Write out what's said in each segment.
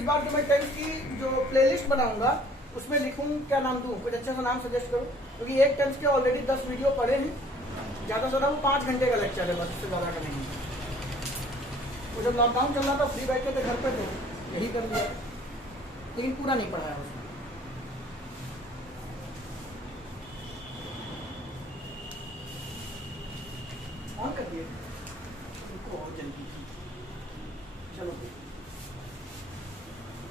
इस बार जो मैं टेंस की जो प्लेलिस्ट बनाऊंगा उसमें लिखूं क्या नाम दूं, कुछ अच्छा सा नाम सजेस्ट करो, क्योंकि एक टेंस के ऑलरेडी 10 वीडियो पड़े हैं, ज्यादा से ज्यादा वो 5 घंटे का लेक्चर है, बस उससे ज्यादा का नहीं। वो जब लॉकडाउन चल रहा था फ्री बैठे थे घर पे तो यही कर दिया, लेकिन पूरा नहीं पढ़ा है उसमें। ऑन कर दिए उनको और जल्दी। चलो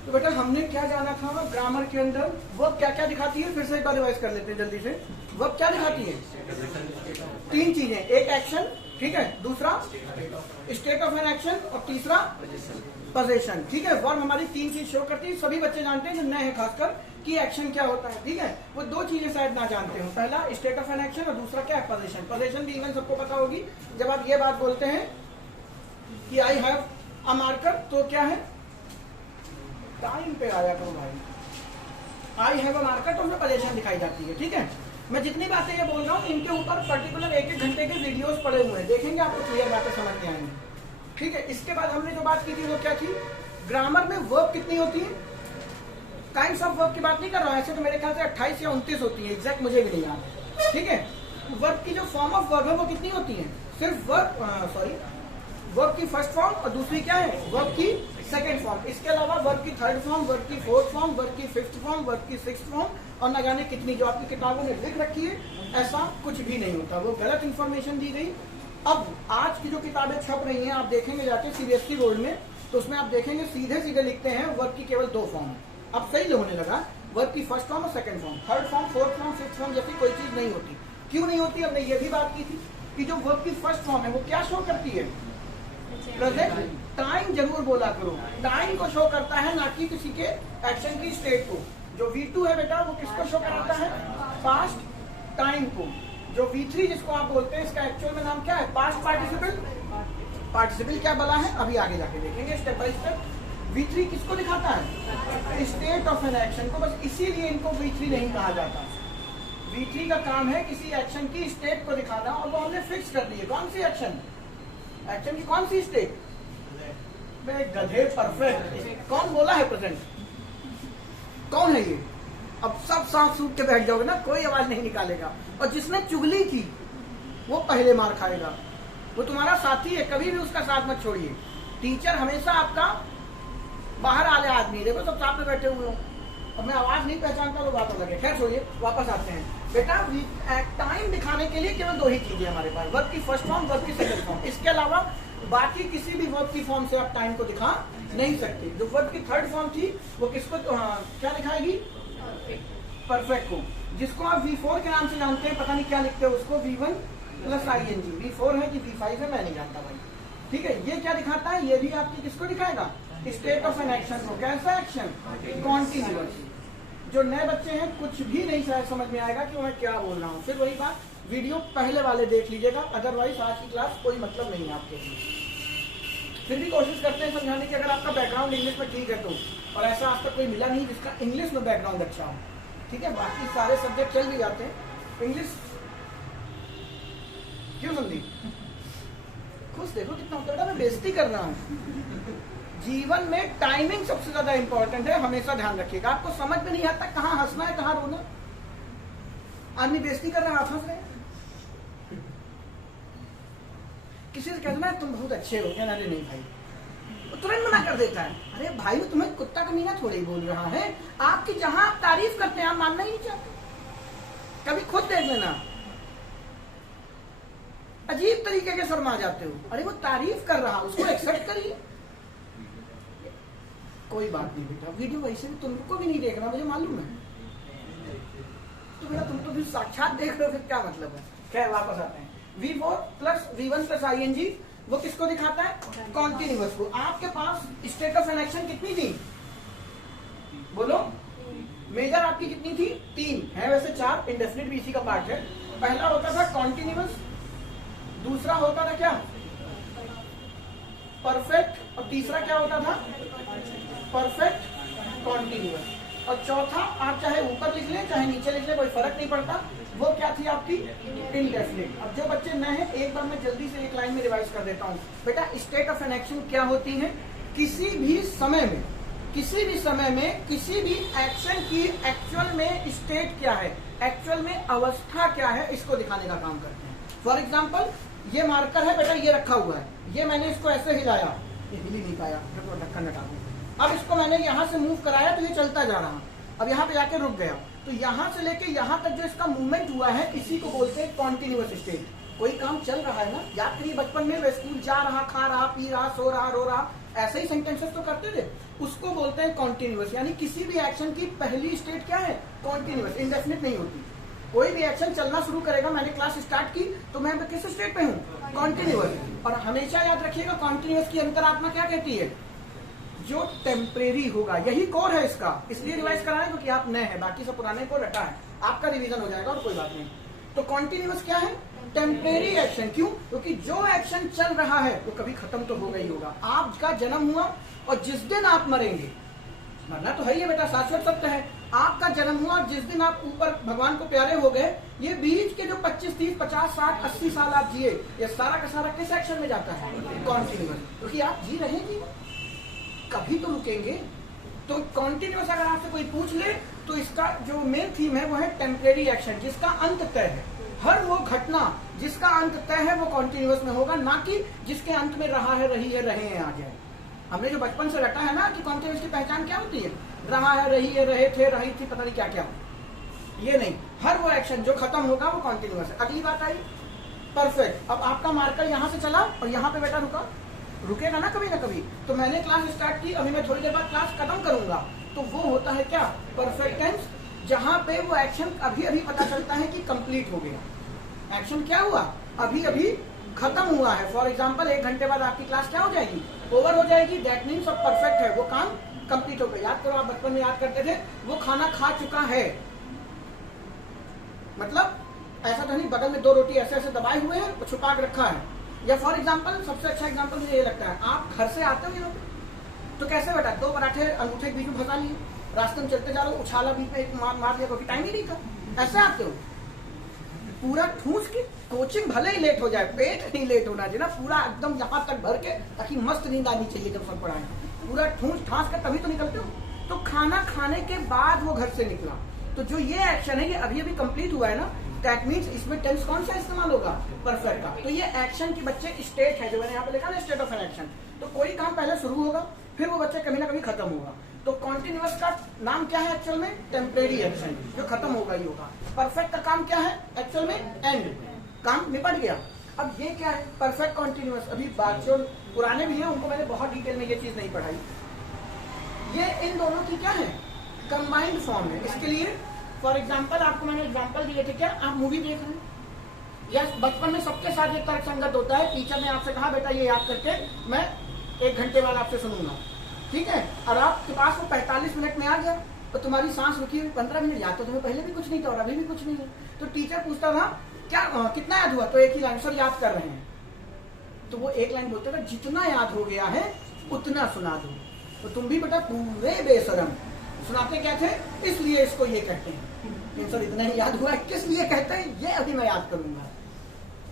तो बेटा हमने क्या जाना था, ग्रामर के अंदर वर्ब क्या क्या दिखाती है, फिर से एक बार रिवाइज कर लेते हैं जल्दी से। वर्ब क्या दिखाती है? 3 चीजें, एक एक्शन, ठीक है, दूसरा स्टेट ऑफ एन एक्शन और तीसरा पोजीशन, ठीक है। वर्ब हमारी 3 चीज शो करती है, सभी बच्चे जानते हैं जो नए हैं खासकर कि एक्शन क्या होता है, ठीक है। वो 2 चीजें शायद ना जानते हो, पहला स्टेट ऑफ एन एक्शन और दूसरा क्या है, पोजीशन। पोजीशन भी इवन सबको पता होगी। जब आप ये बात बोलते हैं कि आई हैव अ मार्कर, तो क्या है, टाइम पे आया करो भाई, आई हैव अ मार्कर तो हमें पोजीशन दिखाई जाती है, ठीक है। मैं जितनी बातें ये बोल रहा हूँ इनके ऊपर पर्टिकुलर 1-1 घंटे के वीडियोस पड़े हुए हैं, देखेंगे आपको क्लियर बातें समझ में आएंगी, ठीक है। इसके बाद हमने जो बात की थी वो क्या थी, ग्रामर में वर्ब कितनी होती है, काइंड्स ऑफ वर्ब की बात नहीं कर रहा हूँ, ऐसे तो मेरे ख्याल से 28 या 29 होती है, एग्जैक्ट मुझे भी नहीं याद, ठीक है। वर्ब की जो फॉर्म ऑफ वर्ब है वो कितनी होती है, सिर्फ वर्ब की फर्स्ट फॉर्म और दूसरी क्या है, वर्ब की सेकेंड फॉर्म। इसके अलावा वर्ब की थर्ड फॉर्म, वर्ब की फोर्थ फॉर्म, वर्ब की फिफ्थ फॉर्म, वर्ब की सिक्स्थ फॉर्म और न जाने कितनी जो आपकी किताबों में लिख रखी है, ऐसा कुछ भी नहीं होता, वो गलत इंफॉर्मेशन दी गई। अब आज की जो किताबें छप रही हैं आप देखेंगे जाके सीबीएसई बोर्ड में, तो उसमें आप देखेंगे सीधे सीधे लिखते हैं वर्ब की केवल 2 फॉर्म। अब सही होने लगा, वर्ब की फर्स्ट फॉर्म और second form, third form, fourth form, fifth form जैसी कोई चीज नहीं होती। क्यों नहीं होती, हमने ये भी बात की थी कि जो वर्ब की फर्स्ट फॉर्म है वो क्या शो करती है, प्रेजेंट टाइम जरूर बोला करो, टाइम को शो करता है ना कि किसी के एक्शन की स्टेट को। जो V2 है बेटा वो किसको शो कराता है, पास्ट टाइम को। जो V3 जिसको आप बोलते हैं इसका एक्चुअल में नाम क्या है, पास्ट पार्टिसिपल। पार्टिसिपल क्या बला है अभी आगे जाके देखेंगे स्टेप बाय स्टेप। V3 किसको दिखाता है, स्टेट ऑफ एन एक्शन को, बस इसीलिए इनको V3 नहीं कहा जाता। V3 का काम है किसी एक्शन की स्टेट को दिखाना, और वो हमने फिक्स कर दी है। कौन सी एक्शन, एक्शन की कौन सी स्टेट, गधे परफेक्ट, कौन बोला है प्रेजेंट, कौन है ये। अब सब सांप सूख के बैठ जाओगे ना, कोई आवाज नहीं निकालेगा, और जिसने चुगली की वो पहले मार खाएगा, वो तुम्हारा साथी है, कभी भी उसका साथ मत छोड़िए। टीचर हमेशा आपका बाहर आले आदमी, देखो सब साथ में बैठे हुए हो, अब मैं आवाज नहीं पहचानता तो बात अलग है। खैर छोड़िए, वापस आते हैं बेटा। टाइम दिखाने के लिए केवल 2 ही चीजें हमारे पास, वर्ब की फर्स्ट फॉर्म, वर्ब की सेकंड फॉर्म। इसके अलावा बाकी किसी भी वर्ब की फॉर्म से आप टाइम को दिखा नहीं सकते। जो वर्ब की थर्ड फॉर्म थी वो किसको क्या दिखाएगी, परफेक्ट को, जिसको आप V4 के नाम से जानते हैं, पता नहीं क्या लिखते हैं उसको, V1 प्लस ING। V4 है कि V5 है मैं नहीं जानता भाई, ठीक है। ये क्या दिखाता है, ये भी आपकी किसको दिखाएगा, स्टेट ऑफ एन एक्शन को। कैसा एक्शन, कॉन्टिन्यूअस। जो नए बच्चे हैं कुछ भी नहीं शायद समझ में आएगा कि मैं क्या बोल रहा हूँ, फिर वही बात, वीडियो पहले वाले देख लीजिएगा, अदरवाइज आज की क्लास कोई मतलब नहीं है आपके लिए। फिर भी कोशिश करते हैं समझाने की, अगर आपका बैकग्राउंड इंग्लिश में ठीक है तो, और ऐसा आज तक कोई मिला नहीं जिसका इंग्लिश में बैकग्राउंड अच्छा हो, ठीक है। बाकी सारे सब्जेक्ट चल भी जाते हैं, इंग्लिश क्यों समझी, खुश देखो कितना होता है, मैं बेइज्जती कर रहा हूँ। जीवन में टाइमिंग सबसे ज्यादा इंपॉर्टेंट है, हमेशा ध्यान रखिएगा। आपको समझ में नहीं आता कहाँ हंसना है कहाँ रोना, आदमी बेइज्जती कर रहा है आप हंस रहे हैं, किसी से कहना है तुम बहुत अच्छे हो, कहना नहीं भाई, वो तुरंत मना कर देता है। अरे भाई वो तुम्हें कुत्ता कमीना थोड़ी ही बोल रहा है, आपकी जहां आप तारीफ करते हैं आप मानना ही नहीं चाहते, कभी खुद देख लेना, अजीब तरीके के शर्मा जाते हो। अरे वो तारीफ कर रहा, उसको एक्सेप्ट करिए, कोई बात नहीं बेटा, वीडियो वैसे भी तुमको भी नहीं देखना मुझे मालूम है, तो बेटा तुम तो भी साक्षात देख रहे हो, फिर क्या मतलब है। खैर वापस आते हैं, V4 plus V1 plus ING वो किसको दिखाता है, कॉन्टिन्यूअस को। आपके पास स्टेट ऑफ एन एक्शन कितनी थी, बोलो, मेजर आपकी कितनी थी, 3 है, वैसे 4, इंडेफिनिट भी इसी का पार्ट है। पहला होता था कॉन्टिन्यूअस, दूसरा होता था क्या, परफेक्ट, और तीसरा क्या होता था, परफेक्ट कॉन्टिन्यूअस, और चौथा आप चाहे ऊपर लिख लें चाहे नीचे लिख लें कोई फर्क नहीं पड़ता, वो क्या थी आपकी, इंडेफिनिट। अब जो बच्चे नए हैं एक बार मैं जल्दी से एक लाइन में रिवाइज कर देता हूँ। बेटा स्टेट ऑफ एन एक्शन क्या होती है, किसी भी समय में किसी भी समय में किसी भी एक्शन की एक्चुअल में स्टेट क्या है, एक्चुअल में अवस्था क्या है, इसको दिखाने का काम करते हैं। फॉर एग्जाम्पल ये मार्कर है बेटा, ये रखा हुआ है, ये मैंने इसको ऐसे हिलाया, ये हिल ही नहीं पाया, ढक्कन हटा दूं। अब इसको मैंने यहाँ से मूव कराया तो ये चलता जा रहा, अब यहाँ पे जाके रुक गया। तो यहाँ से लेके यहाँ तक जो इसका मूवमेंट हुआ है, इसी को बोलते हैं कॉन्टिन्यूअस स्टेट। कोई काम चल रहा है ना, याद करिए बचपन में वे स्कूल जा रहा, खा रहा, पी रहा, सो रहा, रो रहा, ऐसे ही सेंटेंसेस तो करते थे, उसको बोलते हैं कॉन्टिन्यूअस। यानी किसी भी एक्शन की पहली स्टेट क्या है, कॉन्टिन्यूअस, इंडेफिनिट नहीं होती। कोई भी एक्शन चलना शुरू करेगा, मैंने क्लास स्टार्ट की तो मैं किस स्टेट पे हूँ, कॉन्टिन्यूअस। और हमेशा याद रखिएगा कॉन्टिन्यूअस की अंतरात्मा क्या कहती है, जो टेम्परेरी होगा। यही कोर है इसका, इसलिए रिवाइज करा है क्योंकि आप नए हैं, बाकी सब पुराने को रटा है, आपका रिवीजन हो जाएगा और कोई बात नहीं। तो कॉन्टिन्यूअस क्या है, टेम्परेरी एक्शन। क्यों, क्योंकि जो एक्शन चल रहा है वो कभी खत्म तो होगा ही होगा। आपका जन्म हुआ और जिस दिन आप मरेंगे, मरना तो है ही बेटा, शाश्वत सत्य है। आपका जन्म हुआ और जिस दिन आप ऊपर भगवान को प्यारे हो गए, ये बीच के जो 25, 30, 50, 60, 80 साल आप जिए, ये सारा का सारा किस एक्शन में जाता है, कॉन्टिन्यूअस। क्योंकि आप जी रहे हैं, कभी तो रुकेंगे। तो कॉन्टिन्यूअस अगर आपसे कोई पूछ ले तो इसका जो मेन थीम है वो है टेम्परेरी एक्शन, जिसका अंत तय है। हर वो घटना जिसका अंत तय है वो कॉन्टिन्यूअस में होगा, ना कि जिसके अंत में रहा है, रही है, रहे हैं, आ जाए। हमने जो बचपन से रटा है ना कि कॉन्टिन्यूअस की पहचान क्या होती है, रहा है, रही है, रहे थे, रही थी, पता नहीं क्या क्या, ये नहीं। हर वो एक्शन जो खत्म होगा वो कॉन्टिन्यूअस है। अगली बात आई परफेक्ट। अब आपका मार्कर यहाँ से चला और यहाँ पे बेटा रुका, रुकेगा ना कभी ना कभी। तो मैंने क्लास स्टार्ट की, अभी मैं थोड़ी देर बाद क्लास खत्म करूंगा, तो वो होता है क्या, परफेक्ट टेंस, जहां पे वो एक्शन अभी अभी पता चलता है कि कंप्लीट हो गया। एक्शन क्या हुआ, अभी अभी खत्म हुआ है। फॉर एग्जाम्पल 1 घंटे बाद आपकी क्लास क्या हो जाएगी, ओवर हो जाएगी। दैट मीन्स अब परफेक्ट है, वो काम कंप्लीट हो गया। याद करो, आप बचपन में याद करते थे वो खाना खा चुका है, मतलब ऐसा तो नहीं बगल में 2 रोटी ऐसे ऐसे दबाए हुए हैं, वो छुपा के रखा है। या फॉर एग्जाम्पल सबसे अच्छा एग्जाम्पल मुझे ये लगता है, आप घर से आते हो तो कैसे बेटा 2 पराठे अंगूठे के बीच में फंसा लिए, रास्ते में चलते जा रहे हो, उछाला बीच में एक मार दिया, क्योंकि टाइम ही नहीं था, ऐसे आते हो पूरा ठूस के। कोचिंग भले ही लेट हो जाए, पेट नहीं लेट होना चाहिए ना, पूरा एकदम यहाँ तक भर के, ताकि मस्त नींद आनी चाहिए जब सब पढ़ाए, पूरा ठूस ठास कर तभी तो निकलते हो। तो खाना खाने के बाद वो घर से निकला, तो जो ये एक्शन है ये अभी अभी कंप्लीट हुआ है ना, दैट मीन्स इसमें टेंस कौन सा इस्तेमाल होगा, परफेक्ट का। तो ये एक्शन की बच्चे स्टेट है, जो मैंने यहाँ पे लिखा ना, स्टेट ऑफ एन एक्शन। तो कोई काम पहले शुरू होगा, फिर वो बच्चे कभी ना कभी खत्म होगा। तो कॉन्टिन्यूअस का नाम क्या है एक्चुअल में, टेम्परेरी एक्शन, जो खत्म होगा ही होगा। परफेक्ट का काम क्या है एक्चुअल में, एंड, काम निपट गया। अब ये क्या है, परफेक्ट कॉन्टिन्यूअस। अभी बात जो पुराने भी हैं उनको मैंने बहुत डिटेल में ये चीज नहीं पढ़ाई। ये इन दोनों की क्या है, कंबाइंड फॉर्म है। इसके लिए फॉर एग्जाम्पल आपको मैंने एग्जाम्पल दिए थे, क्या आप मूवी देख रहे हैं, या बचपन में सबके साथ ये तर्क संगत होता है, टीचर ने आपसे कहा बेटा ये याद करके मैं 1 घंटे बाद आपसे सुनूंगा, ठीक है, और आपके पास वो 45 मिनट में आ गया, तो तुम्हारी सांस रुकी हुई 15 मिनट, याद तो तुम्हें पहले भी कुछ नहीं था और अभी भी कुछ नहीं है। तो टीचर पूछता था क्या कितना याद हुआ, तो एक ही लाइन, सर याद कर रहे हैं। तो वो एक लाइन बोलते थे, जितना याद हो गया है उतना सुना दो। तो तुम भी बेटा पूरे बेशरम, सुनाते क्या थे, इसलिए इसको ये कहते हैं, सर इतना ही याद हुआ है, किस लिए कहते हैं ये अभी मैं याद करूंगा।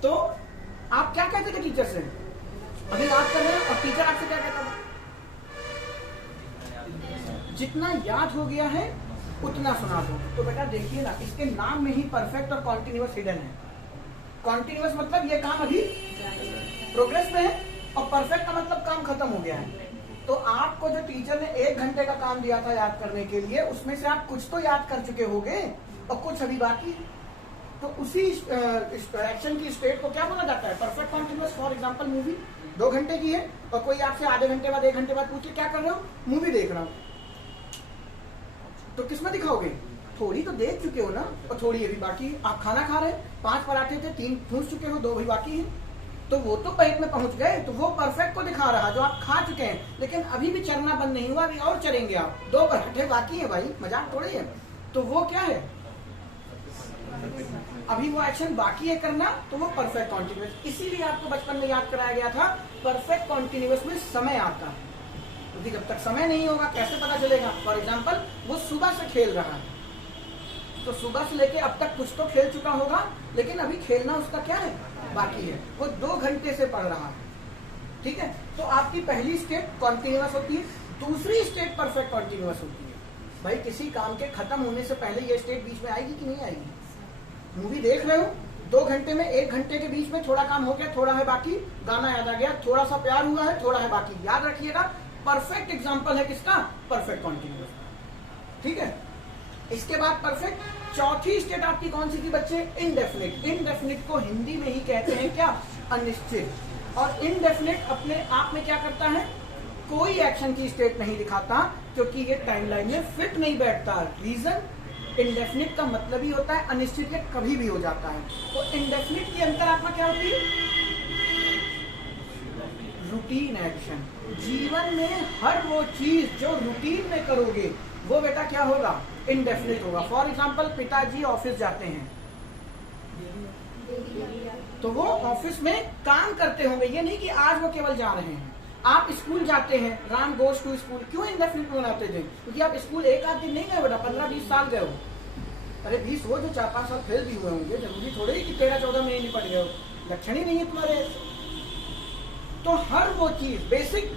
तो आप क्या कहते थे टीचर से, अभी याद कर रहे हैं, और टीचर आपसे क्या कहता था, जितना याद हो गया है उतना सुना दो। तो बेटा देखिए ना, इसके नाम में ही परफेक्ट और कॉन्टिन्यूअस हिडन है। कॉन्टिन्यूअस मतलब ये काम अभी प्रोग्रेस में है, और परफेक्ट का मतलब काम खत्म हो गया है। तो आपको जो टीचर ने 1 घंटे का काम दिया था याद करने के लिए, उसमें से आप कुछ तो याद कर चुके होंगे और कुछ अभी बाकी। तो उसी एक्शन की स्टेट को क्या बोला जाता है, perfect continuous. For example movie 2 घंटे की है और कोई आपसे आधे घंटे बाद 1 घंटे बाद पूछे क्या कर रहे हो, मूवी देख रहा हूं, तो किसमें दिखाओगे, थोड़ी तो देख चुके हो ना, और थोड़ी अभी बाकी। आप खाना खा रहे हैं, 5 पराठे थे, 3 ठूस चुके हो, 2 भी बाकी है, तो वो तो पेट में पहुंच गए, तो वो परफेक्ट को दिखा रहा जो आप खा चुके हैं, लेकिन अभी भी चरना बंद नहीं हुआ, अभी और चरेंगे आप, 2 पराठे बाकी है भाई, मजाक थोड़ी है। तो वो क्या है, अभी वो एक्शन बाकी है करना, तो वो परफेक्ट कॉन्टिन्यूअस। इसीलिए आपको बचपन में याद कराया गया था, परफेक्ट कॉन्टिन्यूअस में समय आता है, क्योंकि जब तक समय नहीं होगा कैसे पता चलेगा। फॉर एग्जाम्पल वो सुबह से खेल रहा है, तो सुबह से लेके अब तक कुछ तो खेल चुका होगा, लेकिन अभी खेलना उसका क्या है, बाकी है। वो 2 घंटे से पढ़ रहा है, ठीक है। तो आपकी पहली स्टेट कॉन्टिन्यूअस होती है, दूसरी स्टेट परफेक्ट कॉन्टिन्यूअस होती है। भाई किसी काम के खत्म होने से पहले ये स्टेट बीच में आएगी कि नहीं आएगी? मूवी देख रहे हो, 2 घंटे में 1 घंटे के बीच में थोड़ा काम हो गया, थोड़ा है बाकी, गाना याद आ गया, थोड़ा सा प्यार हुआ है, थोड़ा है बाकी। याद रखिएगा, परफेक्ट एग्जाम्पल है किसका? Perfect continuous. ठीक है, इसके बाद परफेक्ट चौथी स्टेट आपकी कौन सी थी बच्चे? इनडेफिनिट। इनडेफिनिट को हिंदी में ही कहते हैं क्या? अनिश्चित। और इनडेफिनिट अपने आप में क्या करता है? कोई एक्शन की स्टेट नहीं दिखाता, क्योंकि ये टाइमलाइन में फिट नहीं बैठता। रीजन, इनडेफिनिट का मतलब ही होता है अनिश्चित, ये कभी भी हो जाता है। तो इनडेफिनिट की अंतरात्मा क्या होती है? Routine action. जीवन में हर वो चीज जो रूटीन में करोगे वो बेटा क्या होगा? इनडेफिनिट होगा। फॉर एग्जाम्पल, पिताजी ऑफिस जाते हैं तो वो ऑफिस में काम करते होंगे, ये नहीं कि आज वो केवल जा रहे हैं। आप स्कूल जाते हैं, राम गोज टू स्कूल, क्यों इनडेफिनिट बनाते थे? क्योंकि आप स्कूल एक आध दिन नहीं गए बेटा, 15-20 साल गए हो। अरे 20 हो जो 4-5 साल फेल भी हुए होंगे, जरूरी थोड़े ही कि 13-14 महीने निपट गए हो, लक्षण ही नहीं है तुम्हारे। तो हर वो चीज बेसिक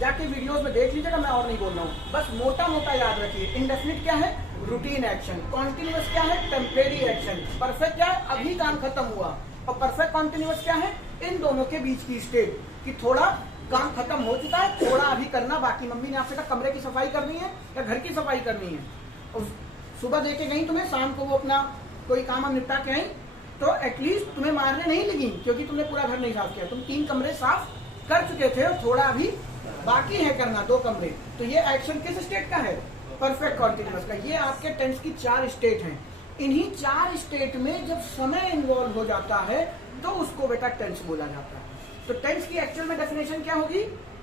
जाके वीडियोस में देख लीजिएगा, मैं और नहीं बोल रहा हूँ, बस मोटा मोटा याद रखिए। इनडेफिनिट क्या है? Routine action. कॉन्टिन्यूअस क्या है? Temporary action. परफेक्ट क्या है? अभी काम खत्म हुआ। और परफेक्ट कॉन्टिन्यूअस क्या है? इन दोनों के बीच की स्टेट, कि थोड़ा काम खत्म हो चुका है, थोड़ा अभी करना बाकी। मम्मी ने आपसे कहा कमरे की सफाई करनी है या घर की सफाई करनी है, और सुबह देके गई तुम्हें, शाम को वो अपना कोई काम निपटा के आई, तो एटलीस्ट तुम्हें मारने नहीं लगी, क्योंकि तुमने पूरा घर नहीं साफ किया। तुम 3 कमरे साफ कर चुके थे और थोड़ा अभी बाकी है करना 2 कमरे। तो ये एक्शन किस स्टेट का है? परफेक्ट कॉन्टिन्यूअस का। ये आपके टेंस की 4 स्टेट हैं। इन्हीं 4 स्टेट में जब समय इन्वॉल्व हो जाता है तो उसको बेटा टेंस बोला जाता है। तो टेंस की एक्चुअल में डेफिनेशन क्या होगी?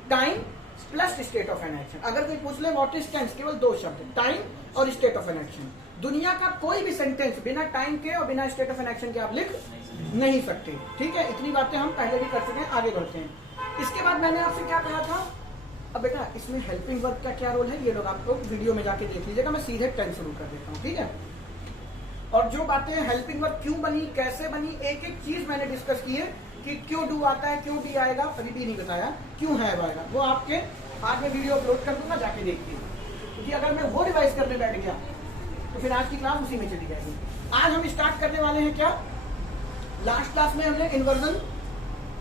Time plus state of an action. अगर कोई पूछ ले व्हाट इज टेंस, केवल 2 शब्द, टाइम और स्टेट ऑफ एन एक्शन। दुनिया का कोई भी सेंटेंस बिना टाइम के और बिना स्टेट ऑफ एन एक्शन के आप लिख नहीं सकते। ठीक है, इतनी बातें हम पहले भी कर चुके हैं, आगे बढ़ते हैं। इसके बाद मैंने आपसे क्या कहा था? अब बेटा इसमें हेल्पिंग वर्ब का क्या रोल है, ये लोग आपको वीडियो में जाके देख लीजिएगा। मैं सीधे टेंस शुरू कर देता हूँ, ठीक है। और जो बातें हेल्पिंग वर्ब क्यों बनी, कैसे बनी, एक एक चीज मैंने डिस्कस की है कि क्यों डू आता है, क्यों डी आएगा, अभी भी नहीं बताया, क्यों है आएगा, वो आपके आज में वीडियो अपलोड कर दूंगा, जाके देखिए। क्योंकि अगर मैं वो रिवाइज करने बैठ गया तो फिर आज की क्लास उसी में चली जाएगी। आज हम स्टार्ट करने वाले हैं क्या? लास्ट क्लास में हमने इन्वर्जन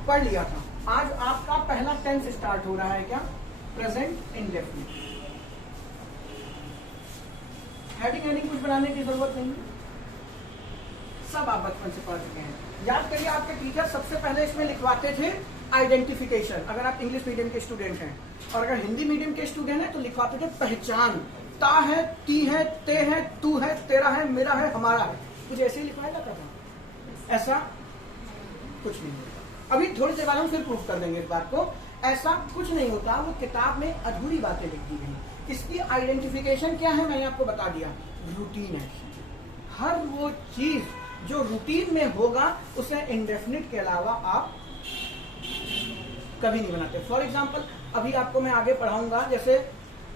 पढ़ लिया था। आज आपका पहला टेंस स्टार्ट हो रहा है क्या? Present indefinite. हेडिंग हेडिंग कुछ बनाने की जरूरत नहीं है, सब आप बचपन से पढ़ चुके हैं। याद करिए, आपके टीचर सबसे पहले इसमें लिखवाते थे आइडेंटिफिकेशन, अगर आप इंग्लिश मीडियम के स्टूडेंट हैं, और अगर हिंदी मीडियम के स्टूडेंट हैं तो लिखवाते थे पहचान। ता है, ती है, ते है, तू है, तेरा है, मेरा है, हमारा है, कुछ ऐसे ही लिखवाया जाता था। ऐसा कुछ नहीं होता। अभी थोड़ी देर बाद हम फिर प्रूफ कर देंगे इस बात को। ऐसा कुछ नहीं होता, वो किताब में अधूरी बातें लिख दी गई। इसकी आइडेंटिफिकेशन क्या है मैंने आपको बता दिया, रूटीन एक्शन। हर वो चीज जो रूटीन में होगा उसे इंडेफिनिट के अलावा आप कभी नहीं बनाते। फॉर एग्जाम्पल, अभी आपको मैं आगे पढ़ाऊंगा, जैसे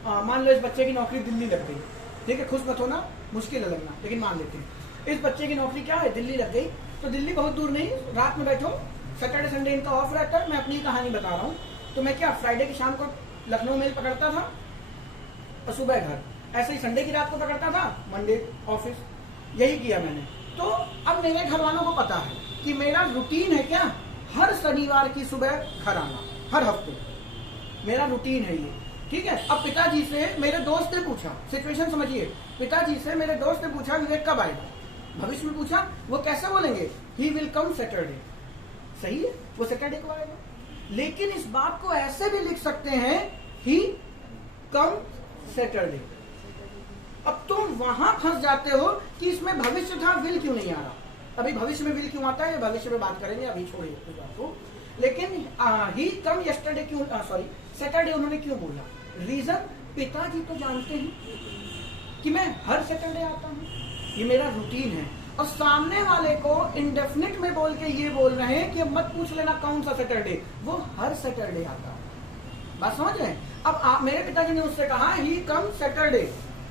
मान लो इस बच्चे की नौकरी दिल्ली लग गई, ठीक है, खुश मत होना, मुश्किल है लगना, लेकिन मान लेते हैं इस बच्चे की नौकरी क्या है, दिल्ली लग गई। तो दिल्ली बहुत दूर नहीं, रात में बैठो, सैटरडे संडे इनका ऑफ रहता है। मैं अपनी कहानी बता रहा हूँ। तो मैं क्या फ्राइडे की शाम को लखनऊ मेल पकड़ता था और सुबह घर, ऐसे ही संडे की रात को पकड़ता था, मंडे ऑफिस, यही किया मैंने। तो अब मेरे घर वालों को पता है कि मेरा रूटीन है क्या, हर शनिवार की सुबह घर आना, हर हफ्ते मेरा रूटीन है ये, ठीक है। अब पिताजी से मेरे दोस्त ने पूछा, सिचुएशन समझिए, पिताजी से मेरे दोस्त ने पूछा विवेक कब आएगा, भविष्य में पूछा, वो कैसे बोलेंगे, ही विल कम सैटरडे, सही है, वो सैटरडे को आएगा। लेकिन इस बात को ऐसे भी लिख सकते हैं, ही कम सैटरडे। अब तुम वहां फंस जाते हो कि इसमें भविष्य था, विल क्यों नहीं आ रहा। अभी भविष्य में विल क्यों आता है, ये भविष्य में बात करेंगे, अभी छोड़िए इस बात को। लेकिन ही कम यस्टरडे क्यों, सॉरी सैटरडे उन्होंने क्यों बोला, रीजन पिताजी तो जानते हैं कि मैं हर सैटरडे आता हूँ, ये मेरा रूटीन है। और सामने वाले को इंडेफिनिट में बोल के ये बोल रहे हैं कि अब मत पूछ लेना कौन सा सैटरडे, वो हर सैटरडे आता है। बात समझ रहे हैं। अब मेरे पिताजी ने उससे कहा ही कम सैटरडे,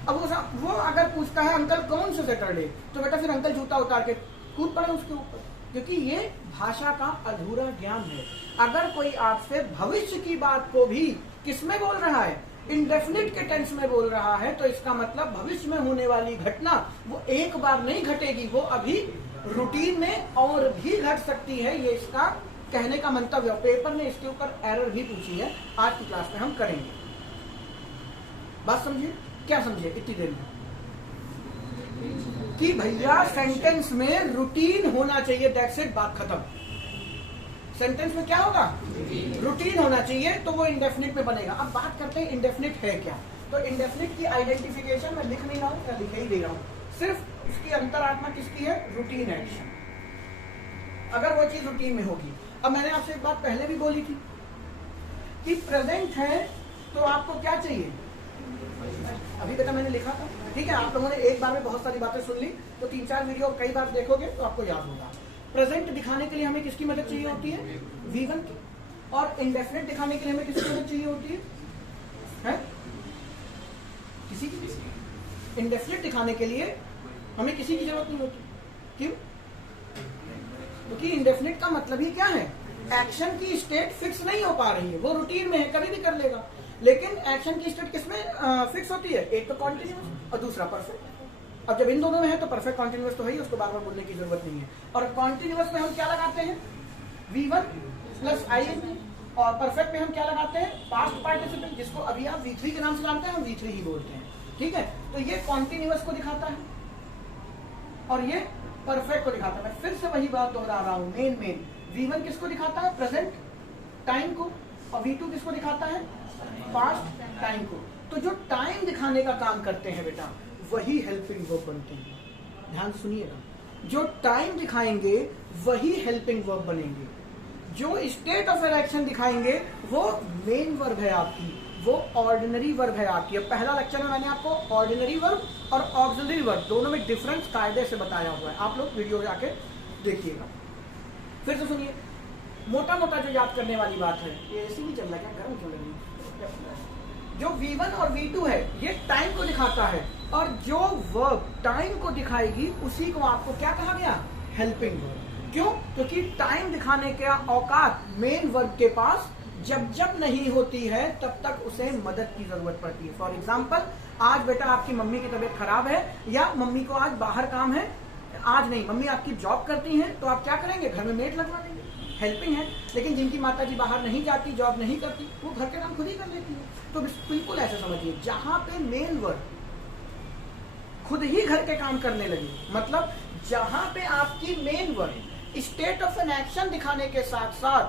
अब वो अगर पूछता है अंकल कौन सा सैटरडे, तो बेटा फिर अंकल जूता उतार के कूद पड़े उसके ऊपर, क्योंकि ये भाषा का अधूरा ज्ञान है। अगर कोई आपसे भविष्य की बात को भी किसमें बोल रहा है, इंडेफिनिट के टेंस में बोल रहा है तो इसका मतलब भविष्य में होने वाली घटना वो एक बार नहीं घटेगी, वो अभी रूटीन में और भी घट सकती है। ये इसका कहने का मंतव्य। पेपर ने इसके ऊपर एरर भी पूछी है, आज की क्लास में हम करेंगे। बात समझिए, क्या समझिए इतनी देर में कि भैया सेंटेंस में रूटीन होना चाहिए, दैट्स इट, बात खत्म। सेंटेंस में क्या होगा? रूटीन होना चाहिए, तो वो इंडेफिनिट में बनेगा। अब बात करते हैं इंडेफिनिट है क्या। तो इंडेफिनिट की आइडेंटिफिकेशन मैं लिख नहीं रहा हूं, मैं लिख ही दे रहा हूं। सिर्फ उसकी अंतरात्मा किसकी है? Routine action. अगर वो चीज रूटीन में होगी। अब मैंने आपसे एक बात पहले भी बोली थी कि प्रेजेंट है तो आपको क्या चाहिए? अभी बेटा मैंने लिखा था, ठीक है। आप लोगों ने एक बार में बहुत सारी बातें सुन ली, तो 3-4 वीडियो कई बार देखोगे तो आपको याद होगा। प्रेजेंट दिखाने के लिए हमें किसकी मदद चाहिए होती है? V1 की। और इंडेफिनिट दिखाने के लिए हमें किसकी मदद चाहिए होती है? किसी की। इंडेफिनिट दिखाने के लिए हमें किसी की जरूरत नहीं होती। क्यों? क्योंकि इंडेफिनिट का मतलब ही क्या है? एक्शन की स्टेट फिक्स नहीं हो पा रही है, वो रूटीन में है, कभी भी कर लेगा। लेकिन एक्शन की स्टेट किसमें फिक्स होती है? एक तो कॉन्टिन्यूअस और दूसरा परफेक्ट। अब जब इन दोनों में है तो परफेक्ट कॉन्टिन्यूअस तो है ही, उसको बार बार बोलने की जरूरत नहीं है। और कॉन्टिन्यूअस में हम क्या लगाते हैं? V1 plus ING। और परफेक्ट में हम क्या लगाते हैं? पास्ट पार्टिसिपल, जिसको अभी आप V3 के नाम से जानते हैं, हम V3 ही बोलते हैं, ठीक है। तो ये कॉन्टिन्यूअस को दिखाता है और ये परफेक्ट को दिखाता है। मैं फिर से वही बात दोहरा रहा हूं, मेन V1 किसको दिखाता है? प्रेजेंट टाइम को। और V2 किसको दिखाता है? पास्ट टाइम को। तो जो टाइम दिखाने का काम करते हैं बेटा, वही हेल्पिंग वर्ब बनते हैं। ध्यान से सुनिएगा, जो टाइम दिखाएंगे वही हेल्पिंग वर्ब बनेंगे। जो स्टेट ऑफ एन एक्शन दिखाएंगे वो मेन वर्ब है आपकी, वो ऑर्डिनरी वर्ब है आपकी। अब पहला लेक्चर में मैंने आपको ऑर्डिनरी वर्ब और ऑक्सिलरी वर्ब दोनों में डिफरेंस कायदे से बताया हुआ है, आप लोग वीडियो जाके देखिएगा। फिर से सुनिए, मोटा मोटा जो याद करने वाली बात है, ये ऐसी भी चल रहा है क्या? गर्म चल रही है। जो V1 और V2 है ये टाइम को दिखाता है, और जो वर्ब टाइम को दिखाएगी उसी को आपको क्या कहा गया? Helping verb. क्यों? क्योंकि टाइम दिखाने का औकात मेन वर्ब के पास जब जब नहीं होती है तब तक उसे मदद की जरूरत पड़ती है। फॉर एग्जाम्पल, आज बेटा आपकी मम्मी की तबीयत खराब है या मम्मी को आज बाहर काम है, आज नहीं, मम्मी आपकी जॉब करती हैं, तो आप क्या करेंगे? घर में मेड लगवा देंगे, हेल्पिंग है। लेकिन जिनकी माता जी बाहर नहीं जाती, जॉब नहीं करती, वो घर के काम खुद ही कर लेती है। तो बिल्कुल ऐसे समझिए, जहां पे मेन वर्ब खुद ही घर के काम करने लगी, मतलब जहां पे आपकी main verb state of an action दिखाने के साथ साथ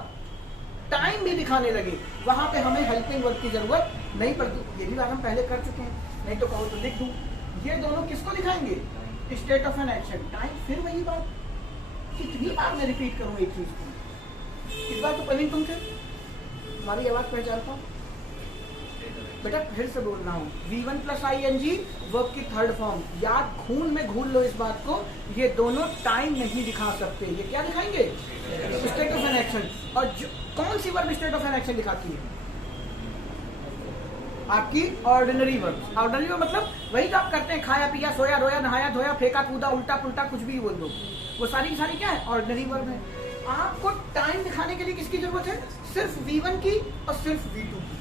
टाइम भी दिखाने लगे, वहां पे हमें हेल्पिंग वर्ब की जरूरत नहीं पड़ती। ये भी बात हम पहले कर चुके हैं, नहीं तो कहो तो लिख दूं। ये दोनों किसको दिखाएंगे? State of an action, time. फिर वही बात, कितनी बार मैं रिपीट करूं एक चीज को? इस बार तो प्रवीण तुम थे, तुम्हारी आवाज पहचानता हूं बेटा, फिर से बोल रहा हूं। V1 प्लस ING वर्ब की थर्ड फॉर्म, याद खून में घूल लो इस बात को। ये दोनों टाइम नहीं दिखा सकते, ये क्या दिखाएंगे? State of an action. और कौन सी verb state of an action दिखाती है? आपकी ऑर्डिनरी वर्ब। ऑर्डिनरी वर्ब मतलब वही तो आप करते हैं, खाया पिया, सोया रोया, नहाया धोया, फेंका कूदा, उल्टा पुल्टा, कुछ भी बोल दो, वो सारी की सारी क्या है? ऑर्डिनरी वर्ब है। आपको टाइम दिखाने के लिए किसकी जरूरत है? सिर्फ V1 की और सिर्फ V2 की।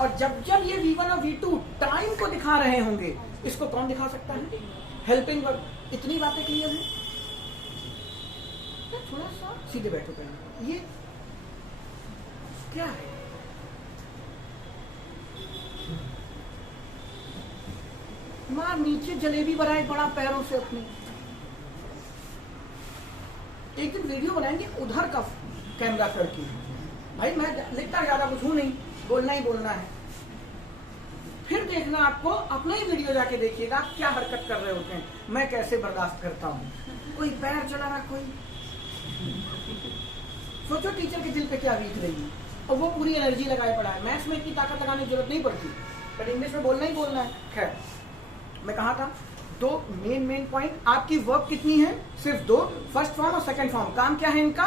और जब जब ये V1 और V2 टाइम को दिखा रहे होंगे, इसको कौन दिखा सकता है? Helping verb. इतनी बातें क्लियर है? थोड़ा सा सीधे बैठो पहले, ये क्या है? मां नीचे जलेबी बनाए बड़ा पैरों से अपने। एक दिन वीडियो बनाएंगे उधर का कैमरा करके। भाई मैं लिखता ज्यादा कुछ हूं नहीं, बोलना ही बोलना है। फिर देखना, आपको अपना ही वीडियो जाके देखिएगा क्या हरकत कर रहे होते हैं, मैं कैसे बर्दाश्त करता हूँ। कोई पैर चला रहा, कोई सोचो टीचर के दिल पे क्या बीत रही है, और वो पूरी एनर्जी लगाए पड़ा है। मैथ्स में इतनी ताकत लगाने की जरूरत नहीं पड़ती, बट इंग्लिश में बोलना ही बोलना है। खैर, मैं कहा था दो मेन पॉइंट। आपकी वर्ब कितनी है? सिर्फ दो, फर्स्ट फॉर्म और सेकंड फॉर्म। काम क्या है इनका?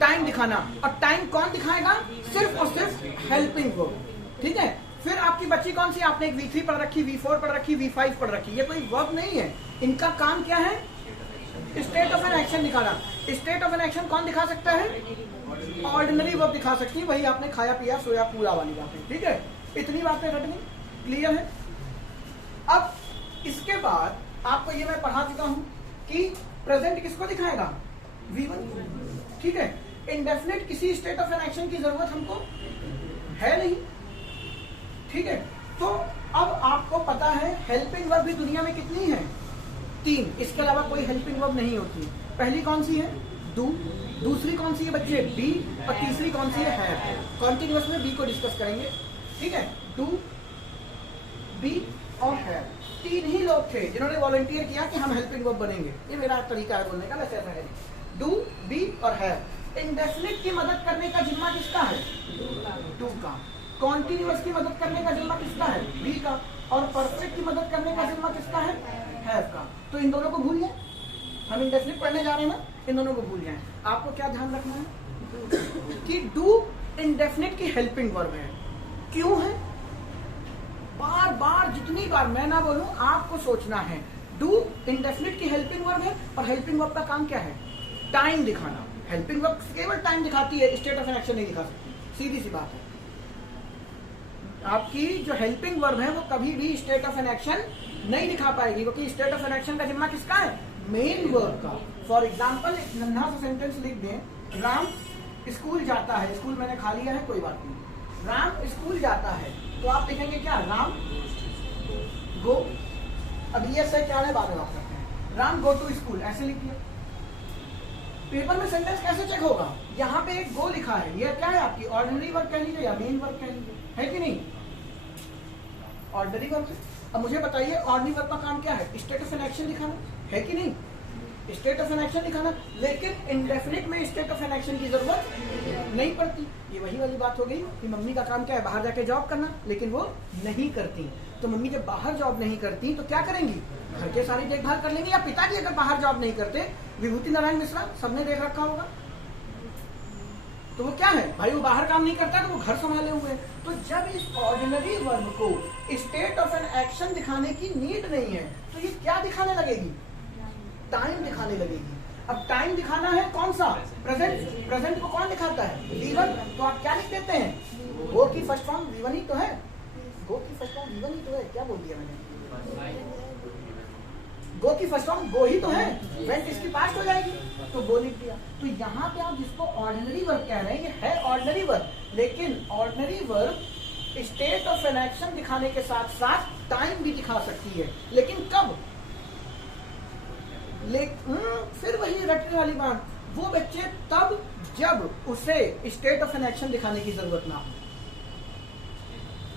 टाइम दिखाना। और टाइम कौन दिखाएगा? सिर्फ और सिर्फ हेल्पिंग वर्ब, ठीक है। फिर आपकी बच्ची कौन सी? आपने एक V3 पढ़ रखी, V4 पढ़ रखी, V5 पढ़ रखी, ये कोई वर्ब नहीं है। इनका काम क्या है? स्टेट ऑफ एन एक्शन दिखाना। स्टेट ऑफ एन एक्शन कौन दिखा सकता है? ऑर्डिनरी वर्ब दिखा सकती है, वही आपने खाया पिया सोया पूरा वाली बातें, ठीक है। इतनी बातें रट गई, क्लियर है। अब इसके बाद आपको ये मैं पढ़ा चुका हूं कि प्रेजेंट किसको दिखाएगा, V1, ठीक है। इंडेफिनिट किसी स्टेट ऑफ एन एक्शन की जरूरत हमको है नहीं, ठीक है। तो अब आपको पता है हेल्पिंग वर्ब भी दुनिया में कितनी है, 3, इसके अलावा कोई हेल्पिंग वर्ब नहीं होती। पहली कौन सी है, डू, दूसरी कौन सी है बच्चे, बी, और तीसरी कौन सी है, कॉन्टिन्यूअस में बी को डिस्कस करेंगे, ठीक है। डू, बी और है, 3 ही लोग थे जिन्होंने वॉलंटियर किया कि हम हेल्पिंग वर्ब बनेंगे। ये मेरा तरीका है बोलने का, वैसे ऐसा है। डू, बी और है। इंडेफिनिट की मदद करने का जिम्मा किसका है, डू का। कॉन्टिन्यूअस की मदद करने का जिम्मा किसका है, बी का। और परफेक्ट की मदद करने का जिम्मा किसका है, हैव का। तो इन दोनों को भूल जाए, हम इंडेफिनिट पढ़ने जा रहे हैं ना, इन दोनों को भूल जाए। आपको क्या ध्यान रखना है कि डू इंडेफिनिट की हेल्पिंग वर्ब है। क्यों है, बार बार जितनी बार मैं ना बोलूं आपको सोचना है। डू इंडेफिनिट की हेल्पिंग वर्ब है, और हेल्पिंग वर्ब का काम क्या है, टाइम दिखाना। हेल्पिंग वर्ब केवल टाइम दिखाती है, स्टेट ऑफ एन एक्शन नहीं दिखा सकती, सीधी सी बात है। आपकी जो हेल्पिंग वर्ब है वो कभी भी स्टेट ऑफ एन एक्शन नहीं दिखा पाएगी, क्योंकि स्टेट ऑफ एन एक्शन का जिम्मा किसका है, मेन वर्ब का। फॉर एग्जाम्पल एक नन्हा सा सेंटेंस लिख दें, राम स्कूल जाता है, स्कूल मैंने खा लिया है कोई बात नहीं, राम स्कूल जाता है, तो आप लिखेंगे क्या, राम गो, अब ये से क्या है बाद में बात करते हैं, राम गो टू स्कूल, ऐसे लिख दिया। पेपर में सेंटेंस कैसे चेक होगा, यहाँ पे एक गो लिखा है, ये क्या है आपकी ऑर्डिनरी वर्ब कह लीजिए या मेन वर्ब कह लीजिए, है कि नहीं, ऑर्डिनरी वर्ब है। अब मुझे बताइए ऑर्डिनरी वर्ब का काम क्या है, स्टेट ऑफ एन एक्शन दिखाना, है कि नहीं, स्टेट ऑफ एन एक्शन दिखाना। लेकिन इंडेफिनिट में स्टेट ऑफ एन एक्शन की जरूरत नहीं पड़ती। ये वही वाली बात हो गई कि मम्मी का काम क्या है, बाहर जाके जॉब करना, लेकिन वो नहीं करती। तो मम्मी जब बाहर जॉब नहीं करती तो क्या करेंगी, घर के सारी देखभाल कर लेंगे। या पिताजी अगर बाहर जॉब नहीं करते, विभूति नारायण मिश्रा सबने देख रखा होगा, तो वो क्या है भाई, वो बाहर काम नहीं करता तो वो घर संभाले हुए। तो जब इस ऑर्डिनरी वर्ब को स्टेट ऑफ एन एक्शन दिखाने की नीड नहीं है, तो ये क्या दिखाने लगेगी, टाइम दिखाने लगेगी। अब टाइम दिखाना है कौन सा, प्रेजेंट। प्रेजेंट को कौन दिखाता है, V1। तो आप क्या लिख देते हैं, गो की फर्स्ट फॉर्म V1 ही तो है, गो की फर्स्ट फॉर्म V1 ही तो है, क्या बोल दिया मैंने, गो की फर्स्ट फॉर्म गो ही तो है, वेंट इसकी पास्ट हो जाएगी, तो गो लिख दिया। तो यहाँ पे आप जिसको ऑर्डिनरी वर्ब कह रहे हैं, ये है ऑर्डिनरी वर्ब, लेकिन ordinary verb state of an action दिखाने के साथ साथ टाइम भी दिखा सकती है। लेकिन कब, फिर वही रटने वाली बात, वो बच्चे तब जब उसे स्टेट ऑफ एन एक्शन दिखाने की जरूरत ना हो।